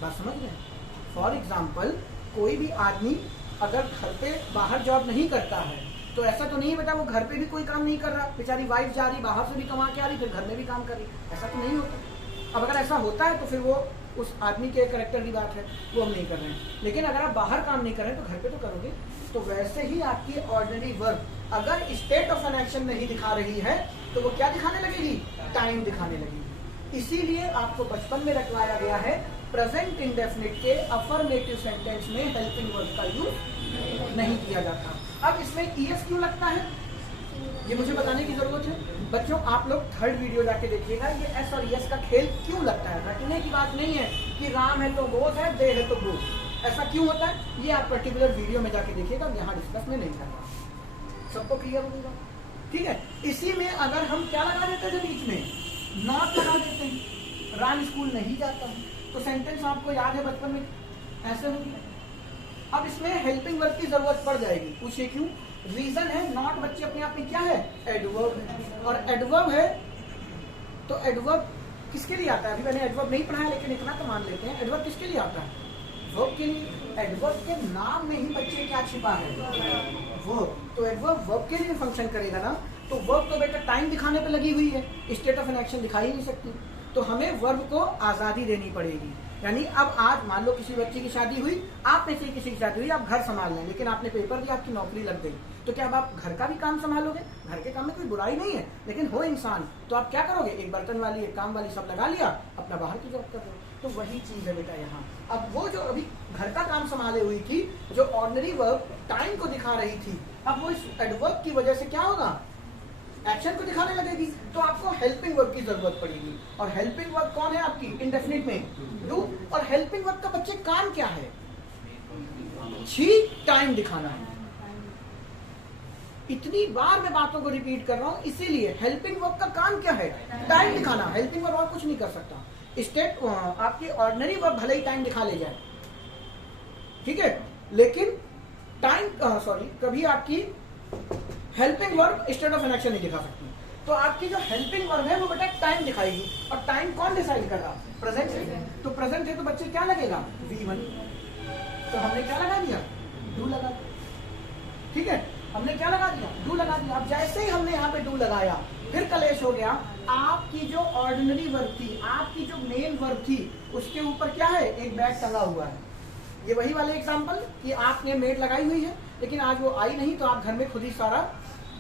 बात समझ रहे हैं। फॉर एग्जाम्पल कोई भी आदमी अगर घर पे बाहर जॉब नहीं करता है, तो ऐसा तो नहीं बेटा वो घर पे भी कोई काम नहीं कर रहा, बेचारी वाइफ जा रही बाहर से भी कमा के आ रही, फिर घर में भी काम कर रही, ऐसा तो नहीं होता। अब अगर ऐसा होता है तो फिर वो उस आदमी के कैरेक्टर की बात है, वो हम नहीं कर रहे हैं। लेकिन अगर आप बाहर काम नहीं कर रहे हैं तो घर पे तो करोगे। तो वैसे ही आपकी ऑर्डिनरी वर्ब अगर स्टेट ऑफ एन एक्शन नहीं दिखा रही है तो वो क्या दिखाने लगेगी, टाइम दिखाने लगेगी। इसीलिए आपको बचपन में रखवाया गया है प्रेजेंट इंडेफिनिट के अफर्मेटिव सेंटेंस में हेल्पिंग वर्ब का यूज नहीं किया जाता। अब इसमें ES क्यों लगता है, ये मुझे बताने की जरूरत है। बच्चों आप लोग 3rd वीडियो जाके देखिएगा, ये S और ES का खेल क्यों लगता है। रटने की बात नहीं है कि राम है तो गोद है, दे है तो गो, ऐसा क्यों होता है, ये आप पर्टिकुलर वीडियो में जाके देखिएगा, यहाँ डिस्कस में नहीं करना। सबको क्लियर होगा, ठीक है। इसी में अगर हम क्या लगा देते हैं, बीच में नॉट लगा देते हैं, राम स्कूल नहीं जाता है, तो सेंटेंस आपको याद है बचपन में ऐसे हो गया। अब इसमें हेल्पिंग वर्ब की जरूरत पड़ जाएगी, पूछिए क्यों। रीजन है नॉट बच्चे अपने आप में क्या है, एडवर्ब है, और एडवर्ब है तो एडवर्ब किसके लिए आता है, अभी मैंने एडवर्ब नहीं पढ़ाया लेकिन इतना तो मान लेते हैं, एडवर्ब किसके लिए आता है, वर्ब के लिए। एडवर्ब के नाम में ही बच्चे क्या छिपा है, वर्ब। तो एडवर्ब वर्ब के लिए फंक्शन करेगा ना, तो वर्ब तो बेटा टाइम दिखाने पे लगी हुई है, स्टेट ऑफ एन एक्शन दिखा ही नहीं सकती। तो हमें वर्ब को आजादी देनी पड़ेगी। यानी अब आज मान लो किसी बच्चे की शादी हुई, आप में से किसी की शादी हुई, आप घर संभाल लें, लेकिन आपने पेपर दिया, आपकी नौकरी लग गई, तो क्या अब आप घर का भी काम संभालोगे। घर के काम में कोई बुराई नहीं है, लेकिन हो इंसान तो आप क्या करोगे, एक बर्तन वाली एक काम वाली सब लगा लिया, अपना बाहर की जॉब कर रहे हो। तो वही चीज है बेटा यहाँ। अब वो जो अभी घर का काम संभाले हुई थी, जो ऑर्डिनरी वर्ब टाइम को दिखा रही थी, अब वो इस एडवर्ब की वजह से क्या होगा, एक्शन को दिखाने लगेगी, तो आपको हेल्पिंग वर्ब की जरूरत पड़ेगी। और हेल्पिंग वर्ब कौन है आपकी इंडेफिनिट में? डू। और हेल्पिंग वर्ब का बच्चे काम क्या है? ही टाइम दिखाना है। इतनी बार मैं बातों को रिपीट कर रहा हूं, इसीलिए हेल्पिंग वर्ब का काम क्या है? टाइम दिखाना। हेल्पिंग वर्ब और कुछ नहीं कर सकता। स्टेट आपकी ऑर्डिनरी वर्ब भले ही टाइम दिखा ले जाए, ठीक है, लेकिन टाइम कभी आपकी helping verb state of an action नहीं दिखा सकती। तो आपकी जो हेल्पिंग वर्ब है वो बेटा टाइम दिखाएगी। और टाइम कौन डिसाइड कर रहा? प्रेजेंट है। तो प्रेजेंट है तो बच्चे क्या लगेगा? V1। तो हमने क्या लगा दिया? डू लगा दिया। ठीक है, हमने क्या लगा दिया? डू लगा दिया। अब जैसे ही हमने यहाँ पे डू लगाया, फिर कलेश हो गया। आपकी जो ऑर्डिनरी वर्ब थी, आपकी जो मेन वर्ब थी, उसके ऊपर क्या है? एक बैग टंगा हुआ है। ये वही वाले एग्जाम्पल कि आपने मेड लगाई हुई है, लेकिन आज वो आई नहीं, तो आप घर में खुद ही सारा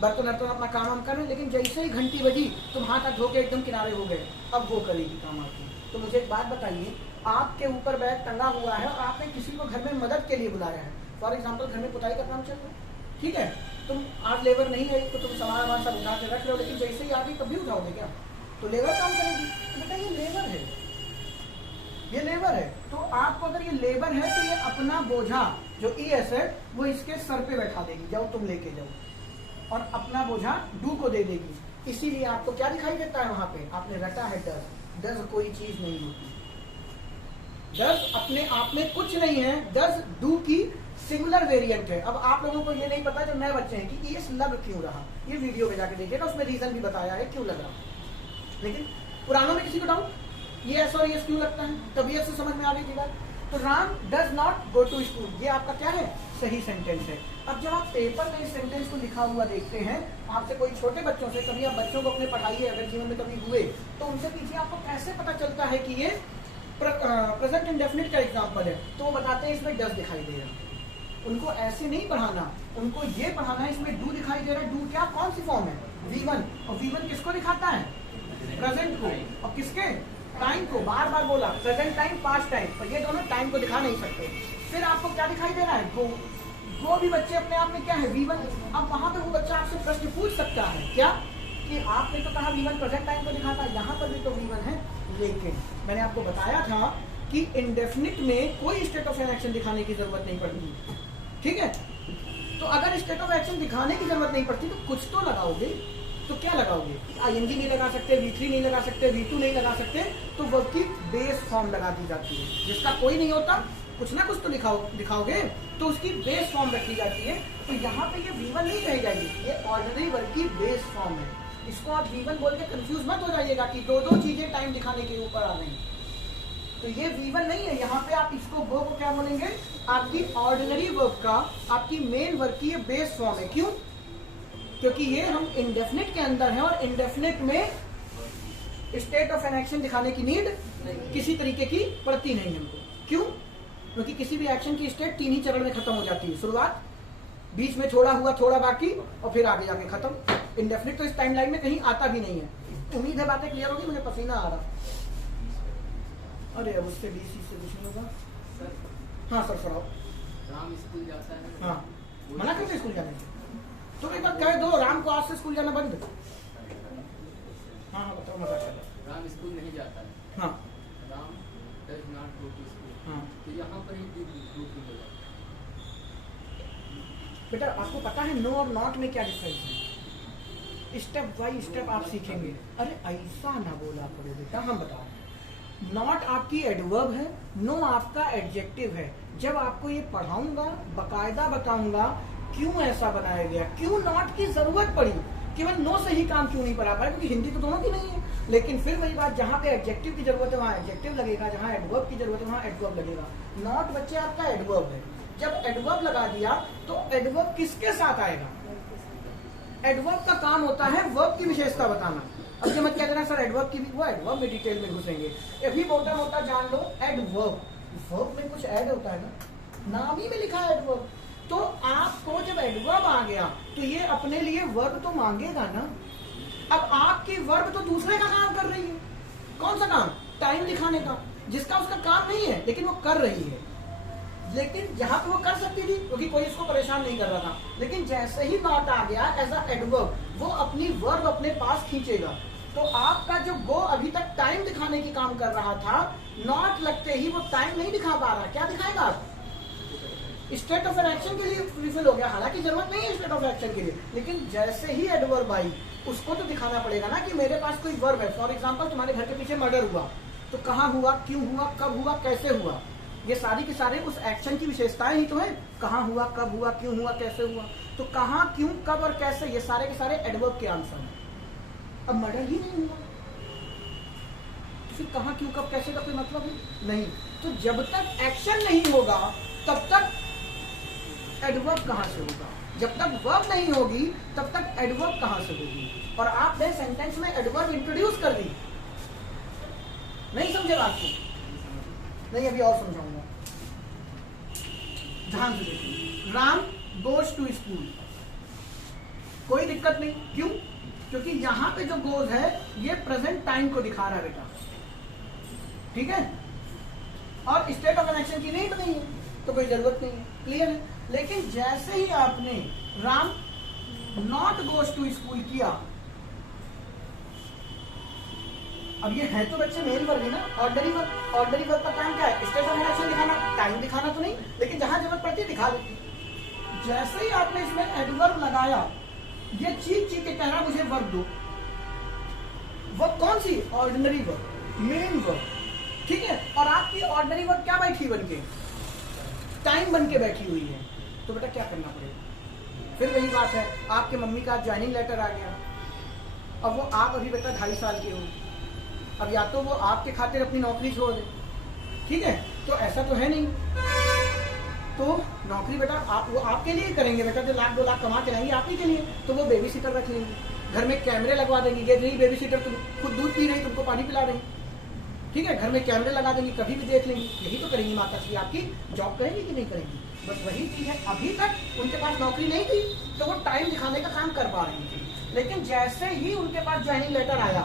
बर्तन वर्तन अपना काम वाम कर रहे हैं। लेकिन जैसे ही घंटी बजी तो हाथ हाथ धो के एकदम किनारे हो गए, अब वो करेगी काम आपकी। तो मुझे एक बात बताइए, आपके ऊपर बैग टंगा हुआ है और आपने किसी को घर में मदद के लिए बुलाया है। फॉर एग्जाम्पल घर में पुताई का काम चल रहा है, ठीक है, तुम आज लेबर नहीं है तो तुम सामान सब उठा के रख लो, लेकिन जैसे ही आ गई तब भी उठाओगे क्या? तो लेबर काम करेगी। तो बेटा ये लेबर है, ये लेबर है। तो आपको अगर ये लेबर है तो ये अपना बोझा जो ES है वो इसके सर पे बैठा देगी, जाओ तुम लेके जाओ, और अपना बोझा डू को दे देगी। इसीलिए आपको क्या दिखाई देता है वहां पे? आपने रटा है डज। डज कोई चीज नहीं होती। डज अपने आप में कुछ नहीं है। डज डू की सिंगुलर वेरिएंट है। अब आप लोगों को ये नहीं पता जो नए बच्चे हैं कि ES लग क्यों रहा, ये वीडियो में जाके देखिएगा, उसमें रीजन भी बताया है क्यों लग रहा। लेकिन पुरानों में किसी को डाउट ये एस और एस क्यों लगता है? तभी से समझ में आ गई थी बात। तो Ram does not go to school, ये आपका क्या है? सही सेंटेंस है। अब जब आप पेपर में इस सेंटेंस को लिखा हुआ देखते हैं, आपसे कोई छोटे बच्चों से, कभी आप बच्चों को अपने पढ़ाइए, अगर जीवन में कभी हुए, तो उनसे पूछिए आपको कैसे पता चलता है कि ये प्रेजेंट इंडेफिनिट का एग्जाम्पल है, तो वो बताते हैं इसमें डज दिखाई दे रहा। उनको ऐसे नहीं पढ़ाना, उनको ये पढ़ाना है इसमें डू दिखाई दे रहा है। डू क्या, कौन सी फॉर्म है? V1। और V1 किसको दिखाता है? प्रेजेंट को। और किसके? टाइम को। बार बार बोला प्रेजेंट टाइम, पास्ट टाइम, और ये दोनों टाइम को दिखा नहीं सकते। फिर आपको क्या दिखाई दे रहा है? गो। गो भी बच्चे अपने आप में क्या है? V1। अब वहां पे वो बच्चा आपसे प्रश्न पूछ सकता है क्या कि आपने तो कहा V1 प्रेजेंट टाइम को दिखाता है, यहाँ पर भी तो V1 है। लेकिन मैंने आपको बताया था कि इंडेफिनिट में कोई स्टेट ऑफ एन एक्शन दिखाने की जरूरत नहीं पड़ती, ठीक है। तो अगर स्टेट ऑफ एक्शन दिखाने की जरूरत नहीं पड़ती तो कुछ तो लगाओगे। तो क्या लगाओगे? ING नहीं लगा सकते, V3 नहीं लगा सकते, V2 नहीं लगा सकते, तो वर्ब की बेस फॉर्म लगा दी जाती है। जिसका कोई नहीं होता, कुछ ना कुछ तो दिखाओगे, तो उसकी बेस फॉर्म रखी जाती है। तो यहाँ पे ये V1 नहीं कही जाएगी, ये ऑर्डिनरी वर्ब की बेस फॉर्म है। इसको आप V1 बोल के कंफ्यूज मत हो जाइएगा कि दो दो चीजें टाइम दिखाने के ऊपर आ गई। तो ये V1 नहीं है, यहाँ पे आप इसको वर्ब को क्या बोलेंगे? आपकी ऑर्डिनरी वर्ब का, आपकी मेन वर्ब की ये बेस फॉर्म है। क्यों? क्योंकि ये हम इंडेफिनिट के अंदर हैं और इंडेफिनिट में स्टेट ऑफ एन एक्शन दिखाने की नीड किसी तरीके की पड़ती नहीं हमको। क्यों? क्योंकि किसी भी एक्शन की स्टेट 3 ही चरण में खत्म हो जाती है। शुरुआत, बीच में छोड़ा हुआ, थोड़ा बाकी, और फिर आगे जाके खत्म। इंडेफिनिट तो इस टाइमलाइन में कहीं आता भी नहीं है। उम्मीद है बातें क्लियर होगी। मुझे पसीना आ रहा। अरे अब उससे DC से कुछ नहीं होगा। हाँ सर पढ़ाओ। राम स्कूल जाता है। हाँ, मना करते स्कूल जाने से। तुम एक बार कह दो राम को आज से स्कूल जाना बंद। हाँ बताओ, मजा चलो। राम स्कूल नहीं जाता है। हाँ, Ram does not go to school. हाँ। तो यहाँ पर ही हो जाता बेटा आपको पता है नो और नॉट में क्या डिफरेंस है? स्टेप बाई स्टेप आप सीखेंगे। अरे ऐसा ना बोला करो बेटा, हम बताओ। नॉट आपकी एडवर्ब है, नो आपका एडजेक्टिव है। जब आपको ये पढ़ाऊंगा, बकायदा बताऊंगा क्यों ऐसा बनाया गया, क्यों नॉट की जरूरत पड़ी, केवल नो से ही काम क्यों नहीं पढ़ा पाए, क्योंकि हिंदी तो दोनों की नहीं है। लेकिन फिर वही बात, जहाँ पे एडजेक्टिव की जरूरत है वहाँ एडजेक्टिव लगेगा, जहाँ एडवर्ब की जरूरत है वहाँ एडवर्ब लगेगा। नॉट बच्चे आपका एडवर्ब है। जब एडवर्ब लगा दिया तो एडवर्ब किसके साथ आएगा? एडवर्ब का काम होता है वर्ब की विशेषता बताना। अब ये मत क्या देना सर एडवर्ब की भी, वो एडवर्ब में डिटेल में घुसेंगे। अभी मोटा मोटा जान लो, एडवर्ब, वर्ब में कुछ ऐड होता है ना, नाम ही में लिखा है एडवर्ब। तो आपको जब एडवर्ब आ गया तो ये अपने लिए वर्ब तो मांगेगा ना। अब आपकी वर्ब तो दूसरे का काम कर रही है। कौन सा काम? टाइम दिखाने का, जिसका उसका काम नहीं है लेकिन वो कर रही है। लेकिन जहां पे वो कर सकती थी क्योंकि कोई इसको परेशान नहीं कर रहा था, लेकिन जैसे ही नॉट आ गया एज अ एडवर्ब वो अपनी वर्ब अपने पास खींचेगा। तो आपका जो गो अभी तक टाइम दिखाने की काम कर रहा था, नॉट लगते ही वो टाइम नहीं दिखा पा रहा, क्या दिखाएगा आप? स्टेट ऑफ एन एक्शन के लिए रिफिल हो गया, हालांकि जरूरत नहीं है स्टेट ऑफ एक्शन के लिए, लेकिन जैसे ही एडवर्ब आई उसको तो दिखाना पड़ेगा ना कि मेरे पास कोई वर्ब है। फॉर एग्जांपल तुम्हारे घर के पीछे मर्डर हुआ, तो कहाँ हुआ, क्यों हुआ, कब हुआ, कैसे हुआ, ये सारी के सारे उस एक्शन की विशेषताएं ही तो है। कहाँ हुआ, कब हुआ, क्यों हुआ, कैसे हुआ। तो कहाँ, क्यों, कब और कैसे, ये सारे के सारे एडवर्ब के आंसर हैं। अब मर्डर ही नहीं हुआ तो फिर कहाँ, क्यों, कब, कैसे का कोई मतलब नहीं। तो जब तक एक्शन नहीं होगा तब तक एडवर्ब कहाँ से होगा, जब तक वर्ब नहीं होगी तब तक एडवर्ब कहाँ से होगी। और आपने सेंटेंस में एडवर्ब इंट्रोड्यूस कर दी, नहीं समझे बात को? नहीं, अभी और समझाऊंगा, ध्यान से देखिए। राम गोज टू स्कूल, कोई दिक्कत नहीं, क्यों? क्योंकि यहां पे जो गोज है ये प्रेजेंट टाइम को दिखा रहा है बेटा, ठीक है, और स्टेट ऑफ एन एक्शन की नीड नहीं है तो कोई जरूरत नहीं है, क्लियर है। लेकिन जैसे ही आपने Ram not goes to school किया, अब ये है तो बच्चे मेन वर्ग है ना, ऑर्डनरी वर्ग। ऑर्डनरी वर्ग का काम क्या है? स्टेट ऑफ एन एक्शन दिखाना, टाइम दिखाना तो नहीं, लेकिन जहां जरूरत पड़ती है दिखा देती। जैसे ही आपने इसमें एडवर्ब लगाया, ये चीख चीख के कह रहा मुझे वर्ब दो। वर्ब कौन सी? ऑर्डिनरी वर्ब, मेन वर्ब, ठीक है। और आपकी ऑर्डिनरी वर्ब क्या बैठी बन के? टाइम बन के बैठी हुई है। तो बेटा क्या करना पड़ेगा? फिर वही बात है, आपके मम्मी का ज्वाइनिंग लेटर आ गया, अब वो आप अभी बेटा 2.5 साल के हो, अब या तो वो आपके खातिर अपनी नौकरी छोड़ दे, ठीक है, तो ऐसा तो है नहीं, तो नौकरी बेटा आप वो आपके लिए करेंगे बेटा, जो 1-2 लाख कमा के लाएंगे आप ही के लिए, तो वो बेबी सीटर रख लेंगे, घर में कैमरे लगवा देंगे, ये नहीं बेबी सीटर तुम खुद दूध पी रही, तुमको पानी पिला रही, ठीक है, घर में कैमरे लगा देंगे, कभी भी देख लेंगी। यही तो करेंगी माता श्री आपकी, जॉब करेंगी कि नहीं करेंगी? बस वही चीज है। अभी तक उनके पास नौकरी नहीं थी तो वो टाइम दिखाने का काम कर पा रही थी, लेकिन जैसे ही उनके पास ज्वाइनिंग लेटर आया,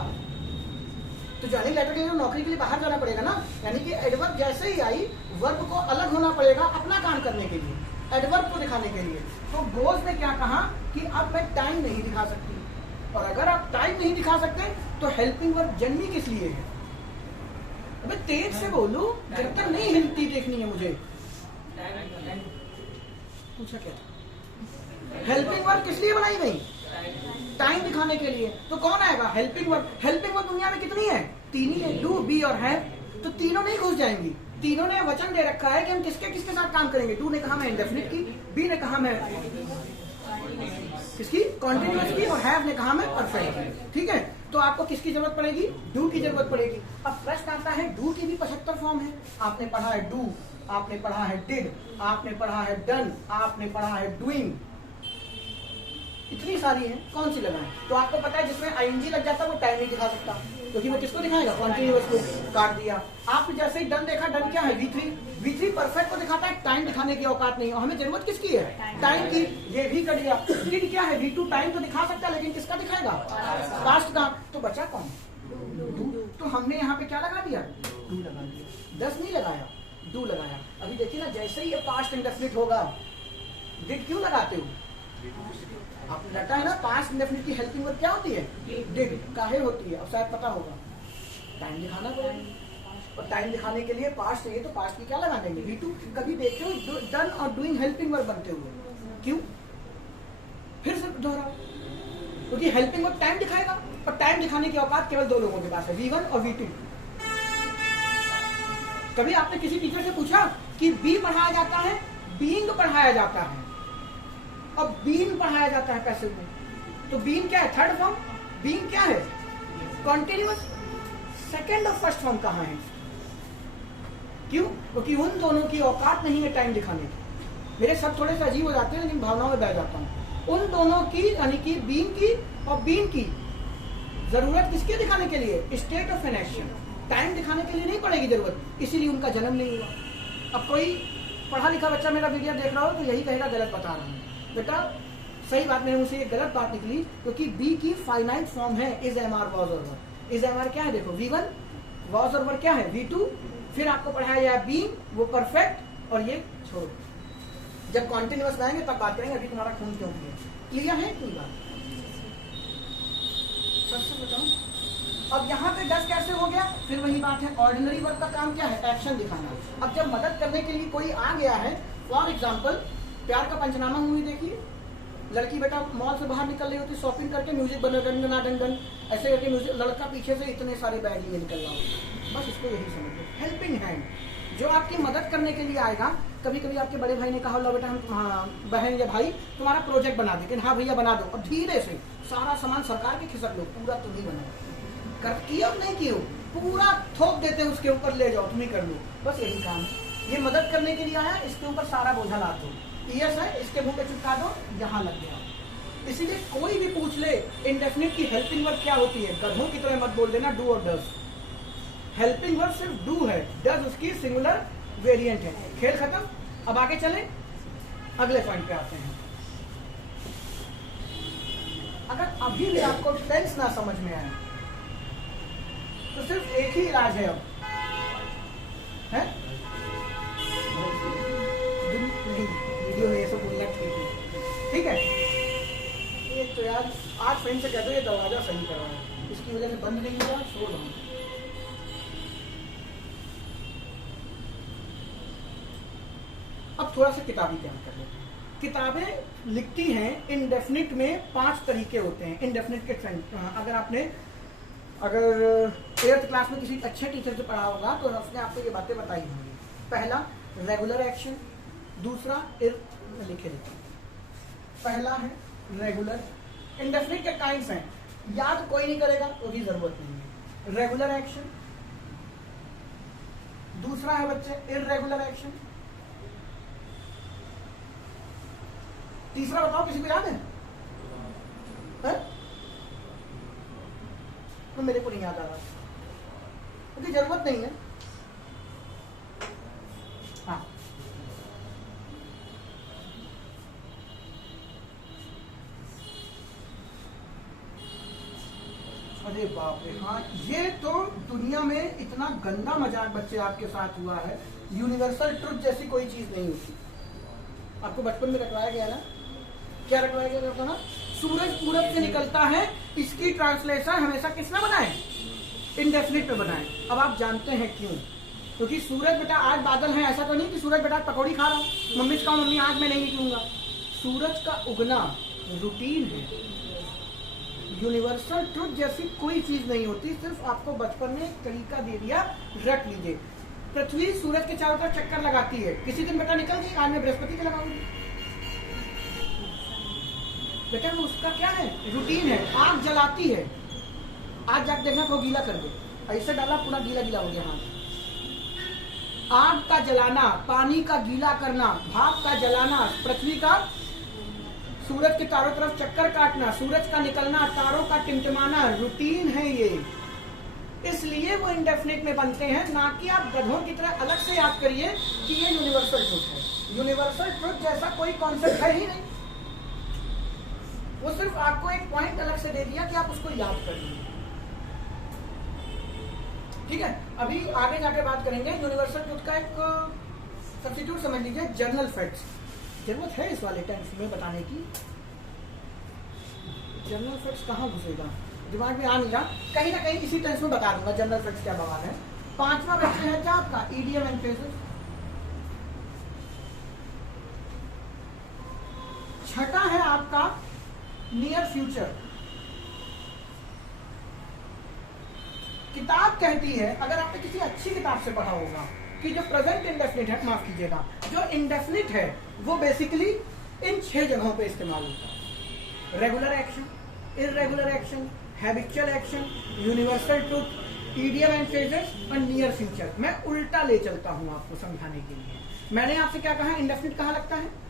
तो ज्वाइनिंग लेटर के लिए नौकरी के लिए बाहर जाना पड़ेगा ना, यानी कि एडवर्ब जैसे ही आई, वर्ब को अलग होना पड़ेगा अपना काम करने के लिए, एडवर्ब को दिखाने के लिए। तो गोज ने क्या कहा कि अब मैं टाइम नहीं दिखा सकती, और अगर आप टाइम नहीं दिखा सकते तो हेल्पिंग वर्ब जन्मी किस लिए है? अबे तेज से बोलो, जब तक नहीं हिलती देखनी है मुझे। पूछा क्या? हेल्पिंग वर्ब किस लिए बनाई गई? टाइम दिखाने के लिए। तो कौन आएगा? Helping verb. हेल्पिंग वर्ब दुनिया में कितनी है? 3 ही है, डू, बी और हैव। तो तीनों नहीं घुस जाएंगी। तीनों ने वचन दे रखा है कि हम किसके किसके साथ काम करेंगे। डू ने कहा मैं इंडेफिनिट की, बी ने कहा मैं किसकी, कॉन्टिन्यूअस की, और हैव ने कहा मैं परफेक्ट की, ठीक है। तो आपको किसकी जरूरत पड़ेगी? डू की जरूरत पड़ेगी। अब प्रश्न आता है, डू की भी 75 फॉर्म है। आपने पढ़ा है डू, आपने पढ़ा है डिड, आपने पढ़ा है डन, आपने पढ़ा है डूइंग, इतनी सारी है, कौन सी लगाएं? तो आपको पता है जिसमें आईएनजी लग जाता है वो टाइम नहीं दिखा सकता, क्योंकि वो किसको दिखाएगा? कॉन्टिन्यूअस को। काट दिया। आप जैसे ही डन देखा, डन क्या है? V3 परफेक्ट को दिखाता है, टाइम दिखाने की औकात नहीं। और हमें जरूरत किसकी है? टाइम की। ये भी कट गया। डिड क्या है? V2 टाइम तो दिखा सकता है, लेकिन किसका दिखाएगा? पास्ट का। तो बचा कौन? डू। तो हमने यहाँ पे क्या लगा दिया? डू लगा दिया। 10 नहीं लगाया, डू लगाया। अभी देखिए ना, जैसे ही ये पास्ट इंडेफिनिट होगा, डिड क्यों लगाते हो? आपने रटा है ना, पास्ट इंडेफिनिट की हेल्पिंग वर्ब क्या होती है? डिड। काहे होती है? अब शायद पता होगा, टाइम दिखाना पड़ेगा, और टाइम दिखाने के लिए पास्ट चाहिए, तो पास्ट की क्या लगा देंगे? V2। कभी देखते हो डन और डूइंग हेल्पिंग वर्ब बनते हुए? क्यों? फिर से दोहराओ, क्योंकि हेल्पिंग वर्ब टाइम दिखाएगा, और टाइम दिखाने की औकात केवल 2 लोगों के पास है, V1 और V2। कभी आपने किसी टीचर से पूछा कि बी पढ़ाया जाता है, बीइंग पढ़ाया जाता है, और बीन पढ़ाया जाता है पैसिव में? तो बीन क्या है? Third form. बीन क्या है? कॉन्टिन्यूअस। सेकंड और फर्स्ट फॉर्म कहाँ है? क्यों? क्योंकि उन दोनों की औकात नहीं है टाइम दिखाने की। मेरे सब थोड़े से अजीब हो जाते हैं, लेकिन भावनाओं में बह जाता हूँ। उन दोनों की, यानी कि बीन की और बीन की जरूरत किसके दिखाने के लिए? State of an action. Time दिखाने के लिए नहीं पड़ेगी जरूरत, इसीलिए उनका जन्म नहीं हुआ। अब कोई पढ़ा लिखा बच्चा मेरा वीडियो देख रहा हो तो यही कहेगा गलत बता रहा हूँ। बेटा सही बात नहीं, मुझसे ये गलत बात निकली, क्योंकि बी की फाइनाइट फॉर्म है इज एम आर वॉज और वर। इज एम आर क्या है? देखो V1, वॉज और वर क्या है? V2। फिर आपको पढ़ाया गया बी, वो परफेक्ट, और ये छोड़। जब कॉन्टिन्यूअस लाएंगे तब बात करेंगे, अभी तुम्हारा खून क्यों पिए। क्लियर है इतनी बात? सच से बताऊं, अब यहाँ पे डज कैसे हो गया? फिर वही बात है, ऑर्डिनरी वर्ब का काम क्या है? एक्शन दिखाना। अब जब मदद करने के लिए कोई आ गया है, फॉर एग्जाम्पल प्यार का पंचनामा मूवी देखिए, लड़की बेटा मॉल से बाहर निकल रही होती, शॉपिंग करके म्यूजिक बना डन डन डन डन ऐसे करके म्यूजिक, लड़का पीछे से इतने सारे बैग लिए निकल रहा होगा। बस इसको यही समझो, हेल्पिंग हैंड। जो आपकी मदद करने के लिए आएगा, कभी कभी आपके बड़े भाई ने कहा लो बेटा हम बहन या भाई तुम्हारा प्रोजेक्ट बना दे, हाँ भैया बना दो, और धीरे से सारा सामान सरकार के खिसक लो, पूरा तुम ही बनाओ। कर किए नहीं किए, पूरा थोप देते हैं उसके ऊपर, ले जाओ तुम ही कर लो। बस यही काम है। ये मदद करने के लिए आया, इसके ऊपर सारा बोझा ला दो। यस है, इसके मुंह पे चिपका दो, यहाँ लग गया। इसीलिए कोई भी पूछ ले इंडेफिनिट की हेल्पिंग वर्ब क्या होती है, गधों की तरह मत बोल देना डू और डज। हेल्पिंग वर्ब सिर्फ डू है, डज उसकी सिंगुलर वेरिएंट है। खेल खत्म। अब आगे चले, अगले पॉइंट पे आते हैं। अगर अभी भी आपको टेंस ना समझ में आए तो सिर्फ एक ही इलाज है। अब है नहीं, वीडियो में ये सब बोलना ठीक है। ये तो यार आज फ्रेंड से कहते ये दरवाजा सही करवाया, इसकी वजह से बंद नहीं हुआ, सो रहा हूं। अब थोड़ा सा किताबी ध्यान कर लेते हैं। किताबें लिखती हैं इंडेफिनिट में 5 तरीके होते हैं इंडेफिनिट के ट्रेंड। अगर 8th क्लास में किसी अच्छे टीचर से पढ़ा होगा तो उसने आपको ये बातें बताई होंगी। पहला रेगुलर एक्शन, दूसरा लिखे देते हैं। पहला है रेगुलर। इंडेफिनिट के काइंड्स हैं, याद कोई नहीं करेगा तो भी जरूरत नहीं है। रेगुलर एक्शन, दूसरा है बच्चे इररेगुलर एक्शन, तीसरा बताओ किसी को याद है? तो मेरे को नहीं याद आ रहा क्योंकि जरूरत नहीं है। हाँ, अरे बाप रे, हाँ ये तो दुनिया में इतना गंदा मजाक बच्चे आपके साथ हुआ है। यूनिवर्सल ट्रुथ जैसी कोई चीज नहीं होती। आपको बचपन में रखवाया गया ना, क्या रखवाया गया था ना? सूरज पूरब से निकलता है, इसकी ट्रांसलेशन हमेशा किसने बनाए? इंडेफिनिट पे बनाए। अब आप जानते हैं क्यों? क्योंकि सूरज बेटा आज बादल है, ऐसा तो नहीं कि सूरज बेटा पकौड़ी खा रहा हूं, मम्मी से कहा मम्मी आज मैं नहीं निकलूंगा। सूरज का उगना रूटीन है। यूनिवर्सल ट्रुथ जैसी कोई चीज नहीं होती, सिर्फ आपको बचपन में एक तरीका दे दिया, रख लीजिए। पृथ्वी सूरज के चारों तरफ चक्कर लगाती है, किसी दिन बेटा निकल गई, आज मैं बृहस्पति के लगाऊंगी बेटा, वो उसका क्या है? रूटीन है। आग जलाती है, आज जाके देखना तो गीला कर दे, ऐसे डाला पूरा गीला गीला हो गया हाथ। आग का जलाना, पानी का गीला करना, भाप का जलाना, पृथ्वी का सूरज के चारों तरफ चक्कर काटना, सूरज का निकलना, तारों का टिमटिमाना, रूटीन है ये। इसलिए वो इंडेफिनिट में बनते हैं, ना कि आप गधों की तरह अलग से याद करिए कि ये यूनिवर्सल ट्रुथ है। यूनिवर्सल ट्रुथ जैसा कोई कॉन्सेप्ट है ही नहीं। वो सिर्फ आपको एक पॉइंट अलग से दे दिया कि आप उसको याद कर लीजिए। ठीक है, अभी आगे जाके बात करेंगे यूनिवर्सल ट्रुथ का एक सब्स्टिट्यूट समझ लीजिए, जनरल फैक्ट्स। जरूरत है इस वाले टेंस में बताने की। जनरल फैक्ट्स कहाँ घुसेगा, दिमाग में आ नहीं रहा, कहीं ना कहीं इसी टेंस में बता दूंगा जनरल फैक्ट्स क्या बवाल है। 5वां प्रश्न है क्या आपका? EDM and phrases. 6ठा है आपका नियर फ्यूचर। किताब कहती है, अगर आपने किसी अच्छी किताब से पढ़ा होगा, कि जो प्रेजेंट इंडेफिनिट है, माफ कीजिएगा, जो इंडेफिनिट है वो बेसिकली इन 6 जगहों पे इस्तेमाल होता है। Regular action, irregular action, habitual action, universal truth, EDM and phrases और नियर फ्यूचर। मैं उल्टा ले चलता हूं आपको समझाने के लिए। मैंने आपसे क्या कहा? इंडेफिनिट कहाँ लगता है?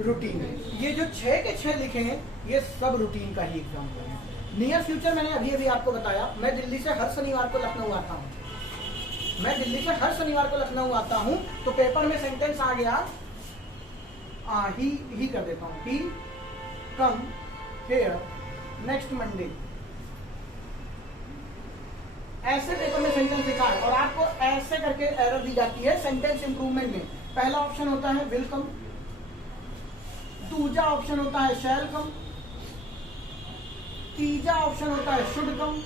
रूटीन है। ये जो 6 के 6 लिखे हैं, ये सब रूटीन का ही एग्जाम्पल है। नियर फ्यूचर मैंने अभी अभी आपको बताया, मैं दिल्ली से हर शनिवार को लखनऊ आता हूँ। मैं दिल्ली से हर शनिवार को लखनऊ आता हूँ, तो पेपर में सेंटेंस आ गया, ही कर देता हूँ, ही कम हियर नेक्स्ट मंडे। ऐसे पेपर में सेंटेंस लिखा है और आपको ऐसे करके एरर दी जाती है सेंटेंस इंप्रूवमेंट में। पहला ऑप्शन होता है विल कम, दूसरा ऑप्शन होता है शैल कम, तीसरा ऑप्शन होता है शुड कम,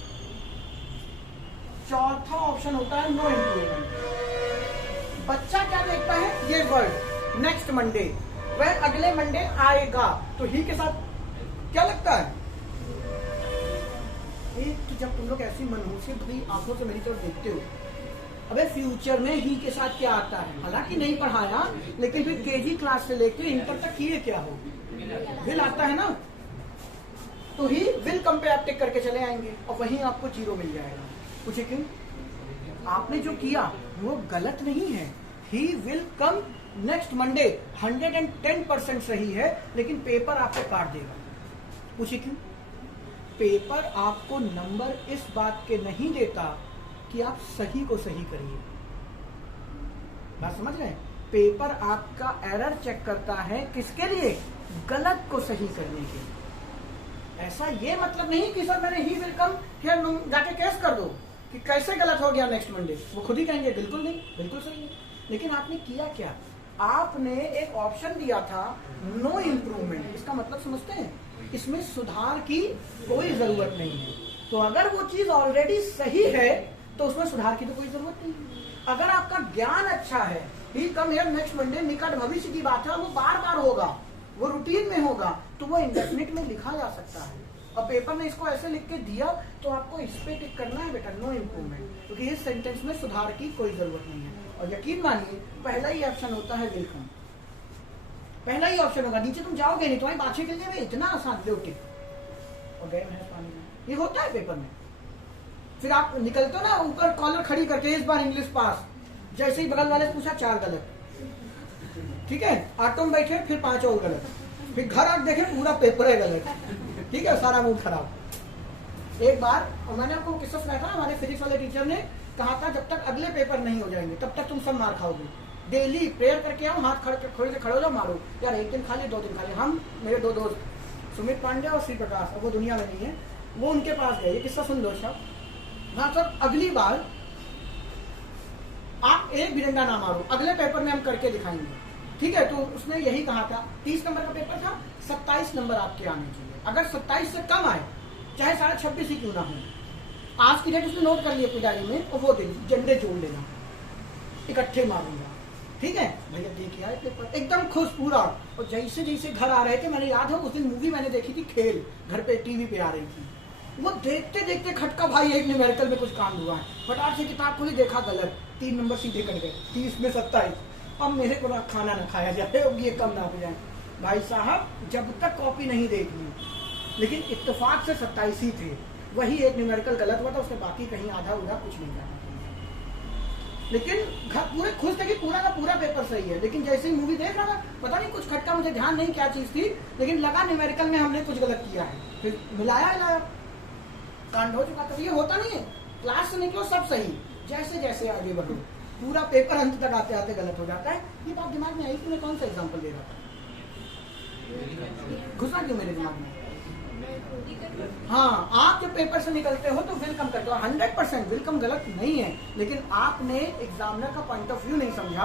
चौथा ऑप्शन होता है नो इम्प्रूवमेंट। बच्चा क्या देखता है, ये वर्ड नेक्स्ट मंडे, वह अगले मंडे आएगा, तो ही के साथ क्या लगता है, एक तो जब तुम लोग ऐसी मनहूसियत भरी आंखों से मेरी तरफ देखते हो, अबे फ्यूचर में ही के साथ क्या आता है, हालांकि नहीं पढ़ाया लेकिन फिर केजी क्लास से लेकर इंटर तक ही क्या हो, विल आता है ना, तो ही विल कम पे आप टिक करके चले आएंगे और वहीं आपको 0 मिल जाएगा। पूछे क्यों, आपने जो किया वो गलत नहीं है, he will come next Monday 110% सही है, लेकिन पेपर आपको काट देगा। पूछे क्यों, पेपर आपको नंबर इस बात के नहीं देता कि आप सही को सही करिए, बात समझ रहे हैं, पेपर आपका एरर चेक करता है किसके लिए, गलत को सही करने के लिए। ऐसा ये मतलब नहीं कि सर मैंने ही विल कम जाके केस कर दो कि कैसे गलत हो गया नेक्स्ट मंडे, वो खुद ही कहेंगे बिल्कुल नहीं, बिल्कुल सही है। लेकिन आपने किया क्या, आपने एक ऑप्शन दिया था नो इम्प्रूवमेंट, इसका मतलब समझते हैं, इसमें सुधार की कोई जरूरत नहीं है। तो अगर वो चीज ऑलरेडी सही है तो उसमें सुधार की तो कोई जरूरत नहीं है। अगर आपका ज्ञान अच्छा है, ही कम हियर नेक्स्ट मंडे निकट भविष्य की बात है, वो बार बार होगा, वो रूटीन में होगा, तो वो इंडेफिनिट में लिखा जा सकता है। और पेपर में इसको ऐसे लिख के दिया तो आपको इस पे टिक करना है बेटा, नो इम्प्रूवमेंट, क्योंकि इस सेंटेंस में सुधार की कोई जरूरत नहीं है। और यकीन मानिए पहला ही ऑप्शन होता है वेलकम, पहला ही ऑप्शन होगा, नीचे तुम जाओगे नहीं, तुम्हारी बातचीत के लिए इतना आसान ले उठे और गए भैंस पानी में, ये होता है पेपर में। फिर आप निकलते हो ना ऊपर कॉलर खड़ी करके, इस बार इंग्लिश पास, जैसे ही बगल वाले से पूछा 4 गलत, ठीक है, ऑटो में बैठे फिर 5 और गलत, फिर घर आके देखे पूरा पेपर है गलत, ठीक है, सारा मूड खराब। एक बार और मैंने आपको किस्सा सुनाया था, हमारे फिजिक्स वाले टीचर ने कहा था जब तक अगले पेपर नहीं हो जाएंगे तब तक तुम सब मार खाओगे, डेली प्रेयर करके आओ, हाथ खड़े से खड़े हो जाओ, मारो यार, 1 दिन खा ले 2 दिन खा ले। हम मेरे 2 दोस्त सुमित पांडे और श्री प्रकाश, वो दुनिया में नहीं है, वो उनके पास गए, ये किस्सा सुन लो सब। हाँ सर, अगली बार आप एक भी डंडा ना मारो, अगले पेपर में हम करके दिखाएंगे, ठीक है। तो उसने यही कहा था, 30 नंबर का पेपर था, 27 नंबर आपके आने चाहिए, अगर 27 से कम आए चाहे 26.5 ही क्यों ना हो, आज की डेट उसने नोट कर लिया अपनी डायरी में, और वो दिन झंडे जोड़ लेना, इकट्ठे मारूंगा, ठीक है भैया। देखिए आए पेपर एकदम खुश पूरा, और जैसे जैसे घर आ रहे थे, मैंने याद है उस दिन मूवी मैंने देखी थी खेल, घर पे टीवी पे आ रही थी, वो देखते देखते खटका भाई एक न्यूमेरिकल में कुछ काम हुआ है, फटाक से किताब खोली, देखा गलत, 3 नंबर सीधे कट गए, 30 में 27। अब मेरे को ना खाना ना खाया जाए, अब ये कम ना हो जाए। भाई साहब जब तक कॉपी नहीं देख ली, लेकिन इत्तेफाक से 27 ही थे, वही एक न्यूमेरिकल गलत हुआ था, उसके बाकी कहीं आधा उधा कुछ नहीं जाना। लेकिन घर पूरे खुश थे कि पूरा का पूरा पेपर सही है, लेकिन जैसे ही मूवी देख रहा था, पता नहीं कुछ खटका, मुझे ध्यान नहीं क्या चीज थी, लेकिन लगा न्यूमेरिकल में हमने कुछ गलत किया है, फिर मिलाया हिलाया, कांड हो चुका था। ये होता नहीं है, क्लास से निकलो सब सही, जैसे जैसे आगे बढ़ो पूरा पेपर अंत तक आते आते गलत हो जाता है। ये बात दिमाग में आई कि मैं कौन सा एग्जांपल दे रहा था, घुसा क्यों मेरे दिमाग में। हाँ, आप जब पेपर से निकलते हो तो वेलकम करते हो, 100% वेलकम गलत नहीं है, लेकिन आपने एग्जामिनर का पॉइंट ऑफ व्यू नहीं समझा,